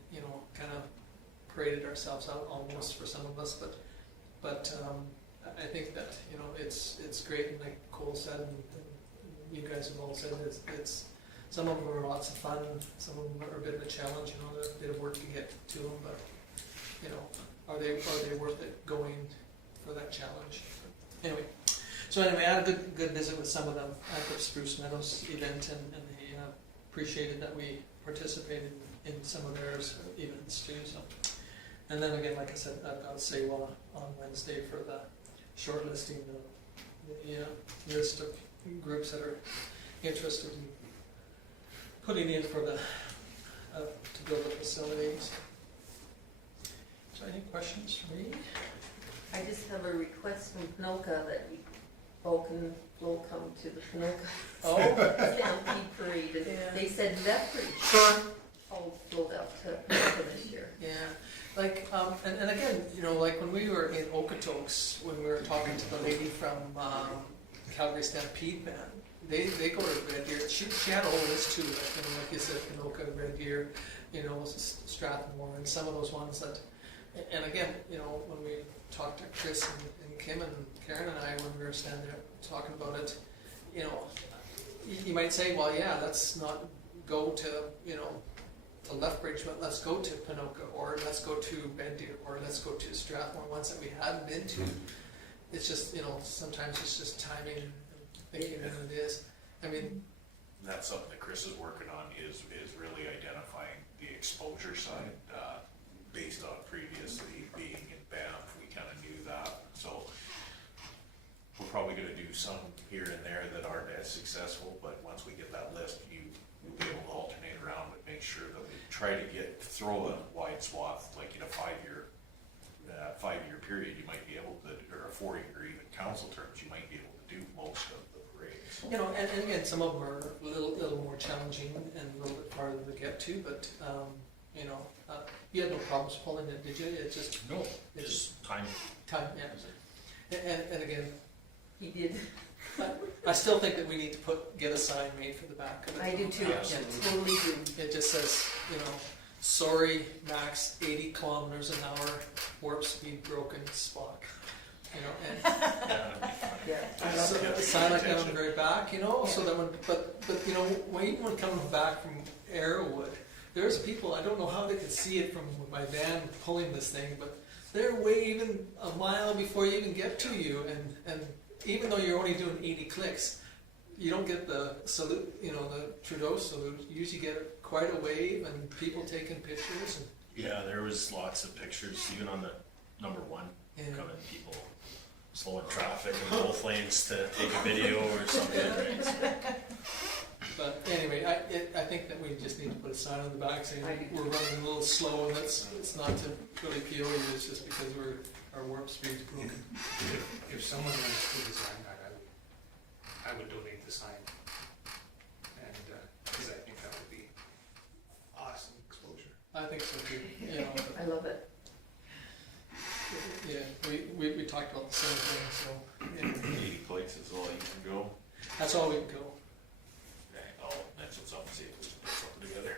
kind of paraded ourselves out almost for some of us, but I think that it's great, and like Cole said, and you guys have all said, it's some of them are lots of fun, some of them are a bit of a challenge, there's a bit of work to get to them, but are they worth it going for that challenge? Anyway, I had a good visit with some of them at the Spruce Meadows event, and they appreciated that we participated in some of their events too. So, and then again, like I said, I've got SEWA on Wednesday for the shortlisting the list of groups that are interested in putting in for the to build the facilities. So, any questions for me? I just have a request from PNOCA that we Vulcan will come to the Pinoca Oh, Stampede Parade, and Yeah. they said Lethbridge all flowed out to Pinoca this year. yeah, like, and again, you know, like when we were in Okotoks, when we were talking to the lady from Calgary Stampede Band, they go to Red Deer. She had a whole list too, like you said, Pinoca, Red Deer, you know, Strathmore, and some of those ones that. And again, you know, when we talked to Chris and Kim and Karen and I, when we were standing there talking about it, you know, you might say, well, yeah, let's not go to, you know, to Lethbridge, but let's go to Pinoca, or let's go to Red Deer, or let's go to Strathmore, ones that we hadn't been to. It's just, you know, sometimes it's just timing and thinking than it is. I mean, That's something that Chris is working on, is really identifying the exposure side, based on previously being in Banff, we kind of knew that, so we're probably gonna do some here and there that aren't as successful, but once we get that list, you'll be able to alternate around and make sure that we try to throw a wide swath, like in a 5-year period, you might be able to, or a 4-year, or even council terms, you might be able to do most of the parades. you know, and again, some of them are a little more challenging and a little bit farther to get to, but, you know, you had no problems pulling it, did you? It just, No, it's just time. time, yeah. And again, He did. I still think that we need to get a sign made for the back of it. I do too. Yeah. Totally do. It just says, you know, sorry, max 80 kilometers an hour, warp speed broken, Spock. You know, and Yeah, that'd be fun. Yeah. so Yeah. a sign like that on the very back, you know, so that when, but you know, when coming back from Arrowwood, there's people, I don't know how they could see it from my van pulling this thing, but they're waving a mile before you even get to you, and even though you're only doing 80 clicks, you don't get the salute, you know, the Trudeau salute. You usually get quite a wave and people taking pictures. And, Yeah, there was lots of pictures, even on the number 1, and coming people slowing traffic in both lanes to take a video or something, right? So, but anyway, I think that we just need to put a sign on the back saying I do. we're running a little slow, and it's not to really PO you, it's just because our warp speed's broken. If someone wants to design that, I would donate the sign. And, because I think that would be awesome exposure. I think so too. You know, I love it. yeah, we talked about the same thing, so yeah. 80 clicks is all you can go. That's all we can go. Okay, I'll mention something, see if we can put something together.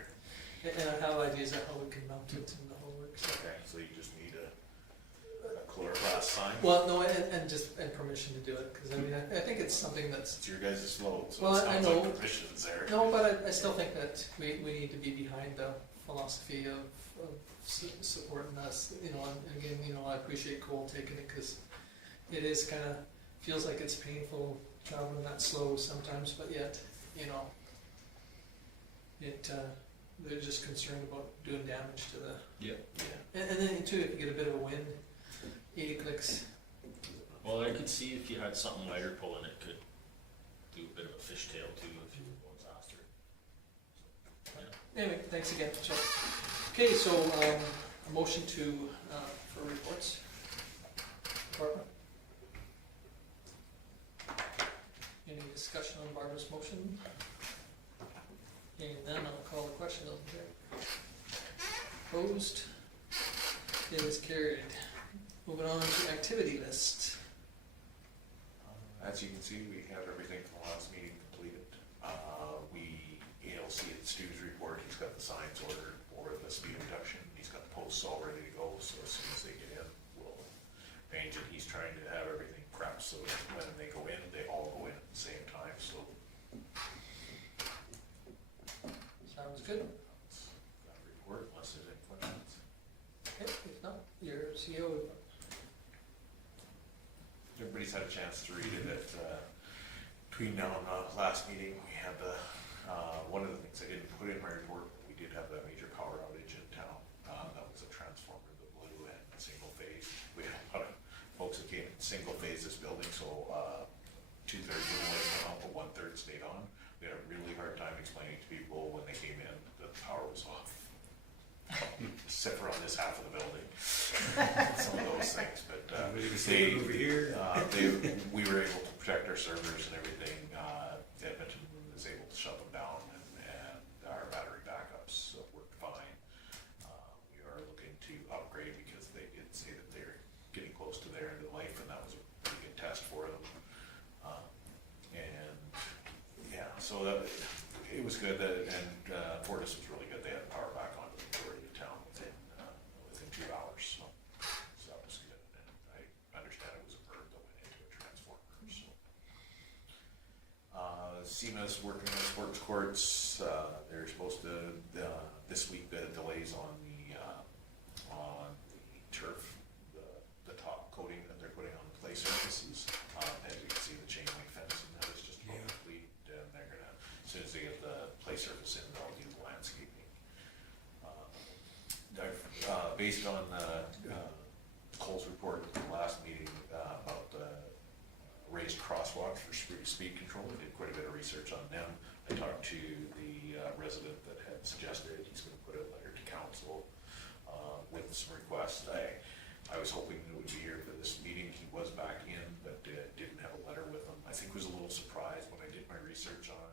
And I have ideas of how we can mount it and the whole works. Okay, so you just need a chloroplast sign? Well, no, and permission to do it, because I mean, I think it's something that's, It's your guys' vote, so Well, it I sounds know. like permission's there. no, but I still think that we need to be behind the philosophy of supporting us, you know, and again, you know, I appreciate Cole taking it, because it is kind of, feels like it's painful traveling that slow sometimes, but yet, you know, they're just concerned about doing damage to the, Yeah. yeah. And then too, if you get a bit of a wind, 80 clicks. Well, I could see if you had something lighter pulling, it could do a bit of a fishtail too if you were going faster. Anyway, thanks again. So, okay, so a motion to for reports. Barbara? Any discussion on Barbara's motion? And then I'll call the question. Those in favor? Opposed? It is carried. Moving on to activity list. As you can see, we have everything from the last meeting completed. You'll see in Stu's report, he's got the signs ordered for the speed reduction. He's got the posts all ready to go, so as soon as they get in, we'll arrange it. He's trying to have everything prepped so that when they go in, they all go in at the same time, so Sounds good. that's that report, unless there's any questions. Okay, if not, your CEO. Everybody's had a chance to read it. Between now and the last meeting, we had one of the things I didn't put in my report, we did have that major power outage in town. That was a transformer that blew and single phase. We had a lot of folks that came in single phase this building, so 2/3 of the lights went on, but 1/3 stayed on. We had a really hard time explaining to people when they came in that the power was off. Except for on this half of the building. Some of those things, but Over here. we were able to protect our servers and everything, Edmonton was able to shut them down, and our battery backups worked fine. We are looking to upgrade because they did say that they're getting close to their end of life, and that was a pretty good test for them. And yeah, so it was good, and Fortis was really good. They had power back on the majority of town within 2 hours, so that was good. And I understand it was a bird that went into a transformer. So SEMA's working on sports courts. They're supposed to this week the delays on the turf, the top coating that they're putting on the play surfaces. As you can see, the chain link fencing that is just about complete, and they're gonna, as soon as they get the play surface in, they'll do the landscaping. Based on Cole's report at the last meeting about raised crosswalks for speed control, I did quite a bit of research on them. I talked to the resident that had suggested it. He's going to put a letter to council with some requests. I was hoping that it would be here for this meeting. He was back in, but didn't have a letter with him. I think was a little surprised when I did my research on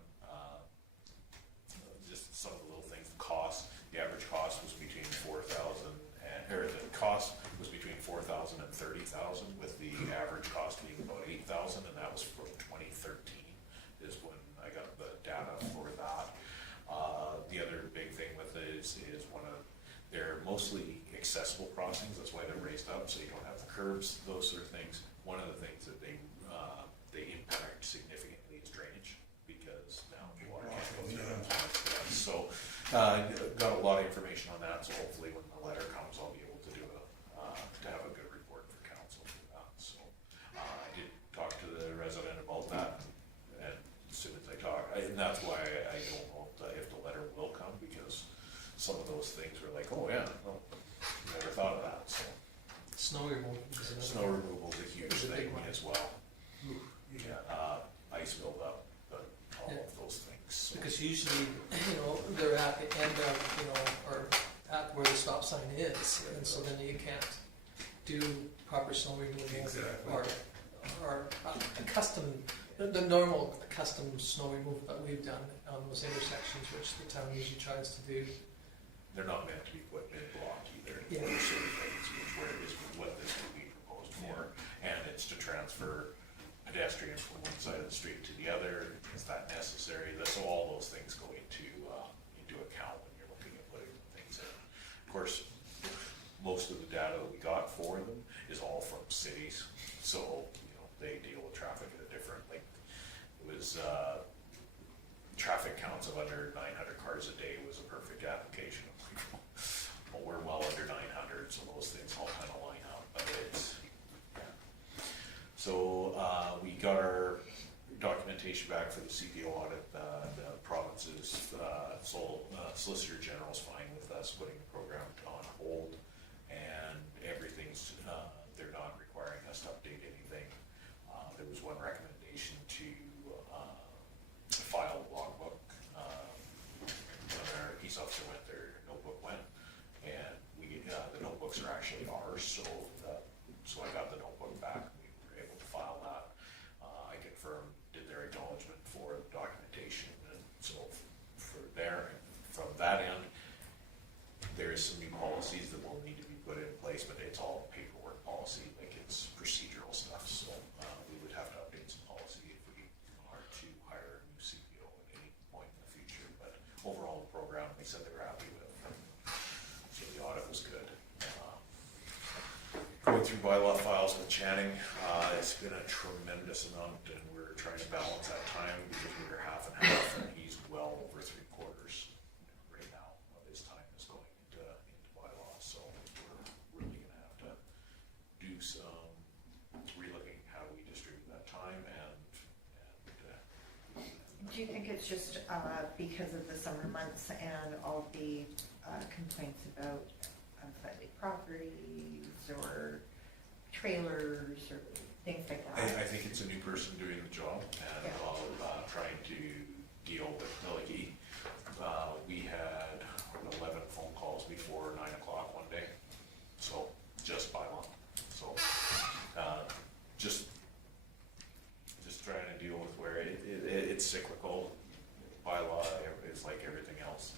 just some of the little things. The cost, the average cost was between $4,000 and $30,000, with the average cost being about $8,000, and that was from 2013 is when I got the data for that. The other big thing with it is they're mostly accessible crossings. That's why they're raised up, so you don't have the curbs, those sort of things. One of the things that they impact significantly is drainage, because now the water can't go through them. So got a lot of information on that, so hopefully when the letter comes, I'll be able to do to have a good report for council for that. So I did talk to the resident about that, and as soon as I talk, and that's why I don't know if the letter will come, because some of those things were like, oh yeah, well, never thought of that. So Snow removal is another snow one. removal is a huge It's a big thing one. as well. Ice buildup, but all of those things. So. Because usually, they're at the end of, or at where the stop sign is, and so then you can't do proper snow removal. Exactly. Or custom, the normal custom snow removal that we've done on those intersections, which the town usually tries to do. They're not meant to be put mid-block either. Yeah. Those sort of things, which is what this would be proposed for. And it's to transfer pedestrians from one side of the street to the other. Is that necessary? So all those things go into account when you're looking at putting things in. Of course, most of the data that we got for them is all from cities. So, they deal with traffic at a different, it was traffic counts of under 900 cars a day was a perfect application. Well, we're well under 900, so those things all kind of line up. But so we got our documentation back for the CPO audit. The province's Solicitor General's fine with us putting the program on hold, and everything's they're not requiring us to update anything. There was one recommendation to file a logbook. When our peace officer went, their notebook went, and the notebooks are actually ours, so I got the notebook back. We were able to file that. I confirmed, did their acknowledgement for the documentation, and so from that end, there is some new policies that will need to be put in place, but it's all paperwork policy, it's procedural stuff. So we would have to update some policy if we are to hire a new CPO at any point in the future. But overall, the program they said they were happy with, so the audit was good. Going through bylaw files with Channing, it's been a tremendous amount, and we're trying to balance that time because we were half and half, and he's well over 3/4 right now of his time is going into bylaw. So we're really going to have to do some relooking how we distribute that time and Do you think it's just because of the summer months and all the complaints about unsightly properties or trailers or things like that? I think it's a new person doing the job, and trying to deal with, we had 11 phone calls before 9 o'clock one day, so just bylaw. So just trying to it's cyclical. Bylaw is like everything else.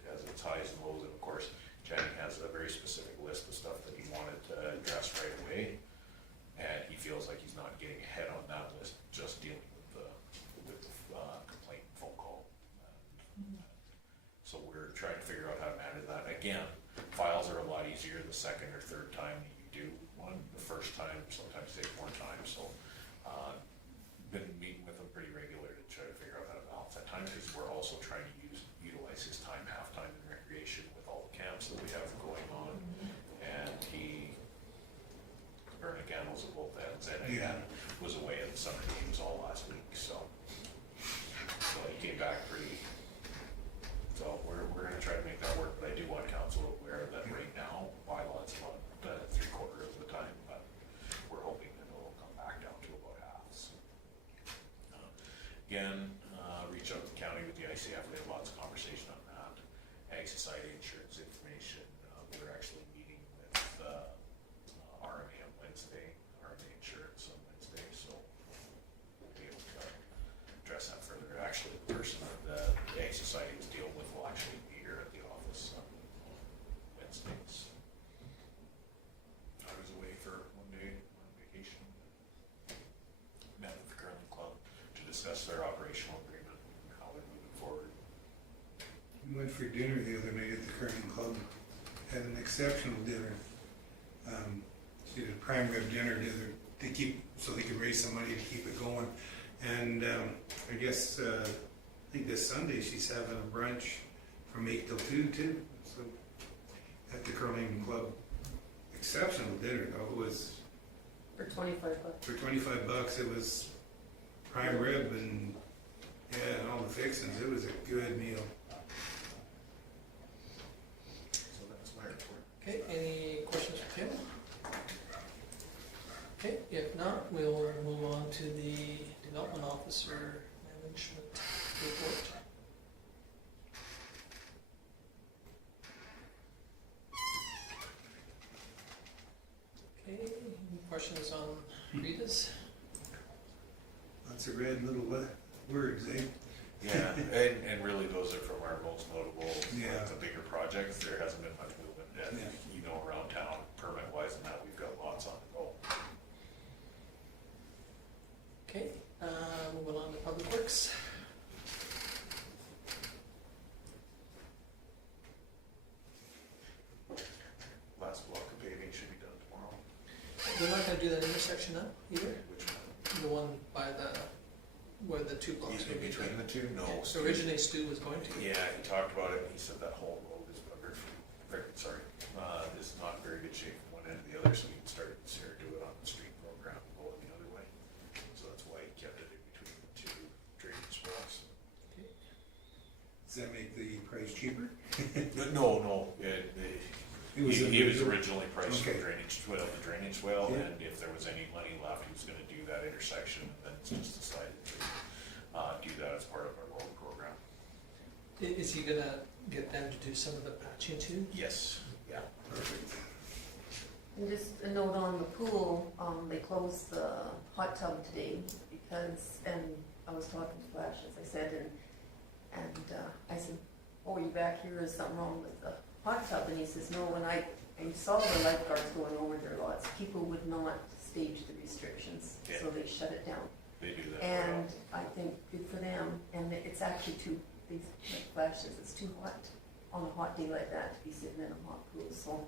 It has its highs and lows, and of course, Jenny has a very specific list of stuff that he wanted to address right away, and he feels like he's not getting ahead on that list, just dealing with the complaint phone call. So we're trying to figure out how to manage that. Again, files are a lot easier the second or third time that you do one. The first time sometimes takes more time, so been meeting with him pretty regular to try to figure out how to balance that time, because we're also trying to utilize his time, halftime in recreation with all the camps that we have going on. And he burned the candles at both ends, and again, was away at the summer games all last week, so he came back pretty. So we're gonna try to make that work, but I do want council aware that right now, bylaw is about 3/4 of the time, but we're hoping that it'll come back down to about half. So, again, reach out to the county with the ICF. We had lots of conversation on that. Ag Society insurance information. We're actually meeting with RMA on Wednesday, RMA Insurance on Wednesday, so we'll be able to address that further. Actually, the person that the Ag Society is dealing with will actually be here at the office on Wednesdays. I was away for one day on vacation. Met with the Curling Club to discuss their operational agreement and how they're moving forward. We went for dinner the other night at the Curling Club, had an exceptional dinner. She did a prime rib dinner so they could raise some money to keep it going. And I guess, I think this Sunday she's having a brunch from 8 till 2 too. So at the Curling Club, exceptional dinner though. It was For $25. for $25. It was prime rib and and all the fixings. It was a good meal. So that's my report. Okay, any questions for Tim? Okay, if not, we'll move on to the Development Officer Management Report. Okay, any questions on Rita's? Lots of red little words, eh? Yeah, and really those are from our most notable, the bigger projects. There hasn't been much movement yet, around town, permit-wise, and that we've got lots on the go. Okay, moving on to Public Works. Last block of paving should be done tomorrow. We're not gonna do that intersection now, either? Which one? The one by where the two blocks In would be. between the two? No. Yeah, so originally Stu was going to. Yeah, he talked about it, and he said that whole road is buggered is not in very good shape from one end to the other, so he started to do it on the street program going the other way. So that's why he kept it in between the two drainage spots. Does that make the price cheaper? No, he was originally priced for Okay. the drainage well, Yeah. and if there was any money left, he was gonna do that intersection, and then just decided to do that as part of our road program. Is he gonna get them to do some of the patching too? Yes. Yeah. Perfect. And just a note on the pool, they closed the hot tub today because, and I was talking to Flash, as I said, and I said, oh, you back here, is something wrong with the hot tub? And he says, no, when I saw the lifeguards going over there lots, people would not stage the restrictions, so they shut it down. They do that. And I think good for them, and it's actually like Flash says, it's too hot on a hot day like that to be sitting in a hot pool, so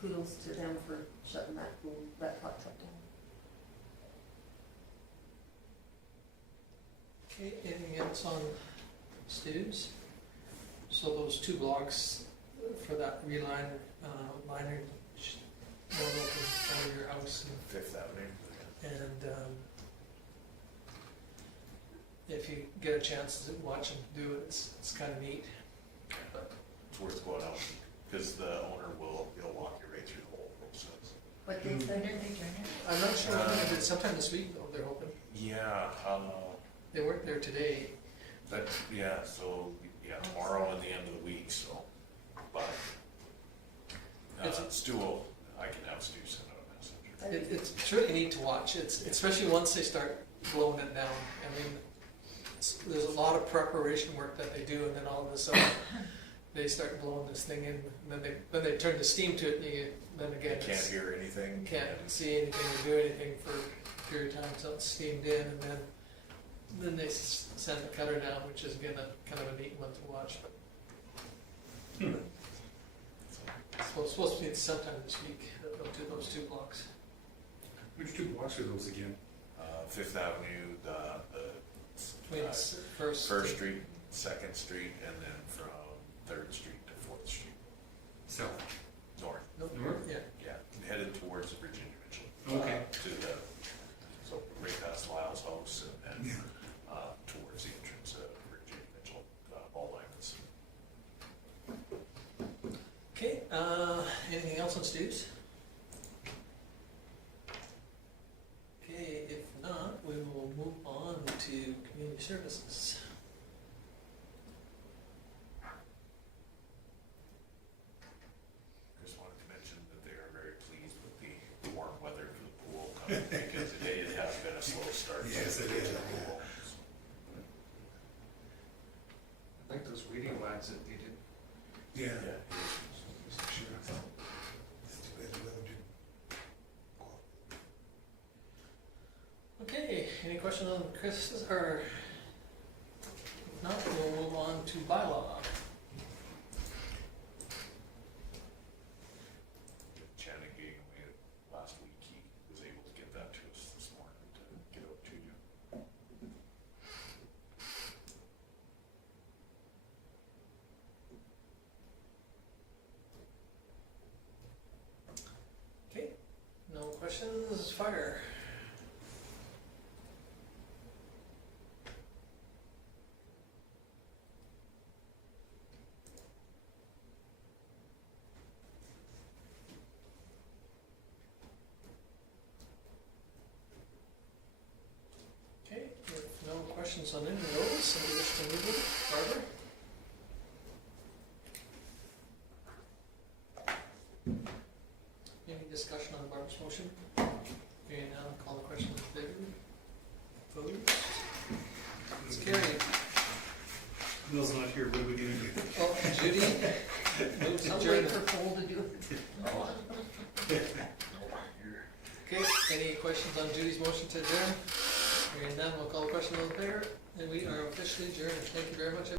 kudos to them for shutting that hot tub down. Okay, anything else on Stu's? So those two blocks for that reline, liner, going up in front of your house Fifth Avenue. and if you get a chance to watch them do it, it's kind of neat. It's worth going out, because the owner he'll walk you right through the whole process. But they said, I'm not sure if it's sometime this week though, they're hoping. Yeah, They weren't there today. tomorrow and the end of the week, so, but, Stu I can have Stu send out a message. It's really neat to watch. It's especially once they start blowing it down. I mean, there's a lot of preparation work that they do, and then all of a sudden, they start blowing this thing in, and then they turn the steam to it, and then again, You can't hear anything. can't see anything or do anything for a period of time until it's steamed in, and then they send the cutter down, which is again kind of a neat one to watch. It's supposed to be sometime this week, those two blocks. Which two blocks are those again? Fifth Avenue, the Between First. First Street, Second Street, and then from Third Street to Fourth Street, South. north. North? Yeah. Yeah, headed towards Virginia Mitchell. Okay. To the, so right past Lyle's house and Yeah. towards the entrance of Virginia Mitchell, all lines. Okay, anything else on Steve's? Okay, if not, we will move on to community services. Just wanted to mention that they are very pleased with the warm weather for the pool coming, because it has been a slow start. Yes, it is. I like those radio ads that they did. Yeah. Yeah. Sure. It's too bad the weather didn't Okay, any questions on Chris, or if not, we'll move on to bylaw. Channing gave away last week, he was able to get that to us this morning to get out to you. Okay, no questions, fire. Okay, if no questions on any of those, somebody wish to move it, Barbara? Any discussion on Barbara's motion? Hearing none, call the question in favor. Opposed? It's carried. Bill's not here, what are we gonna do? Oh, Judy, move to I'll wait adjourn. for Paul to do it. Okay, any questions on Judy's motion to adjourn? Hearing none, we'll call the question in favor, and we are officially adjourned. Thank you very much, everyone.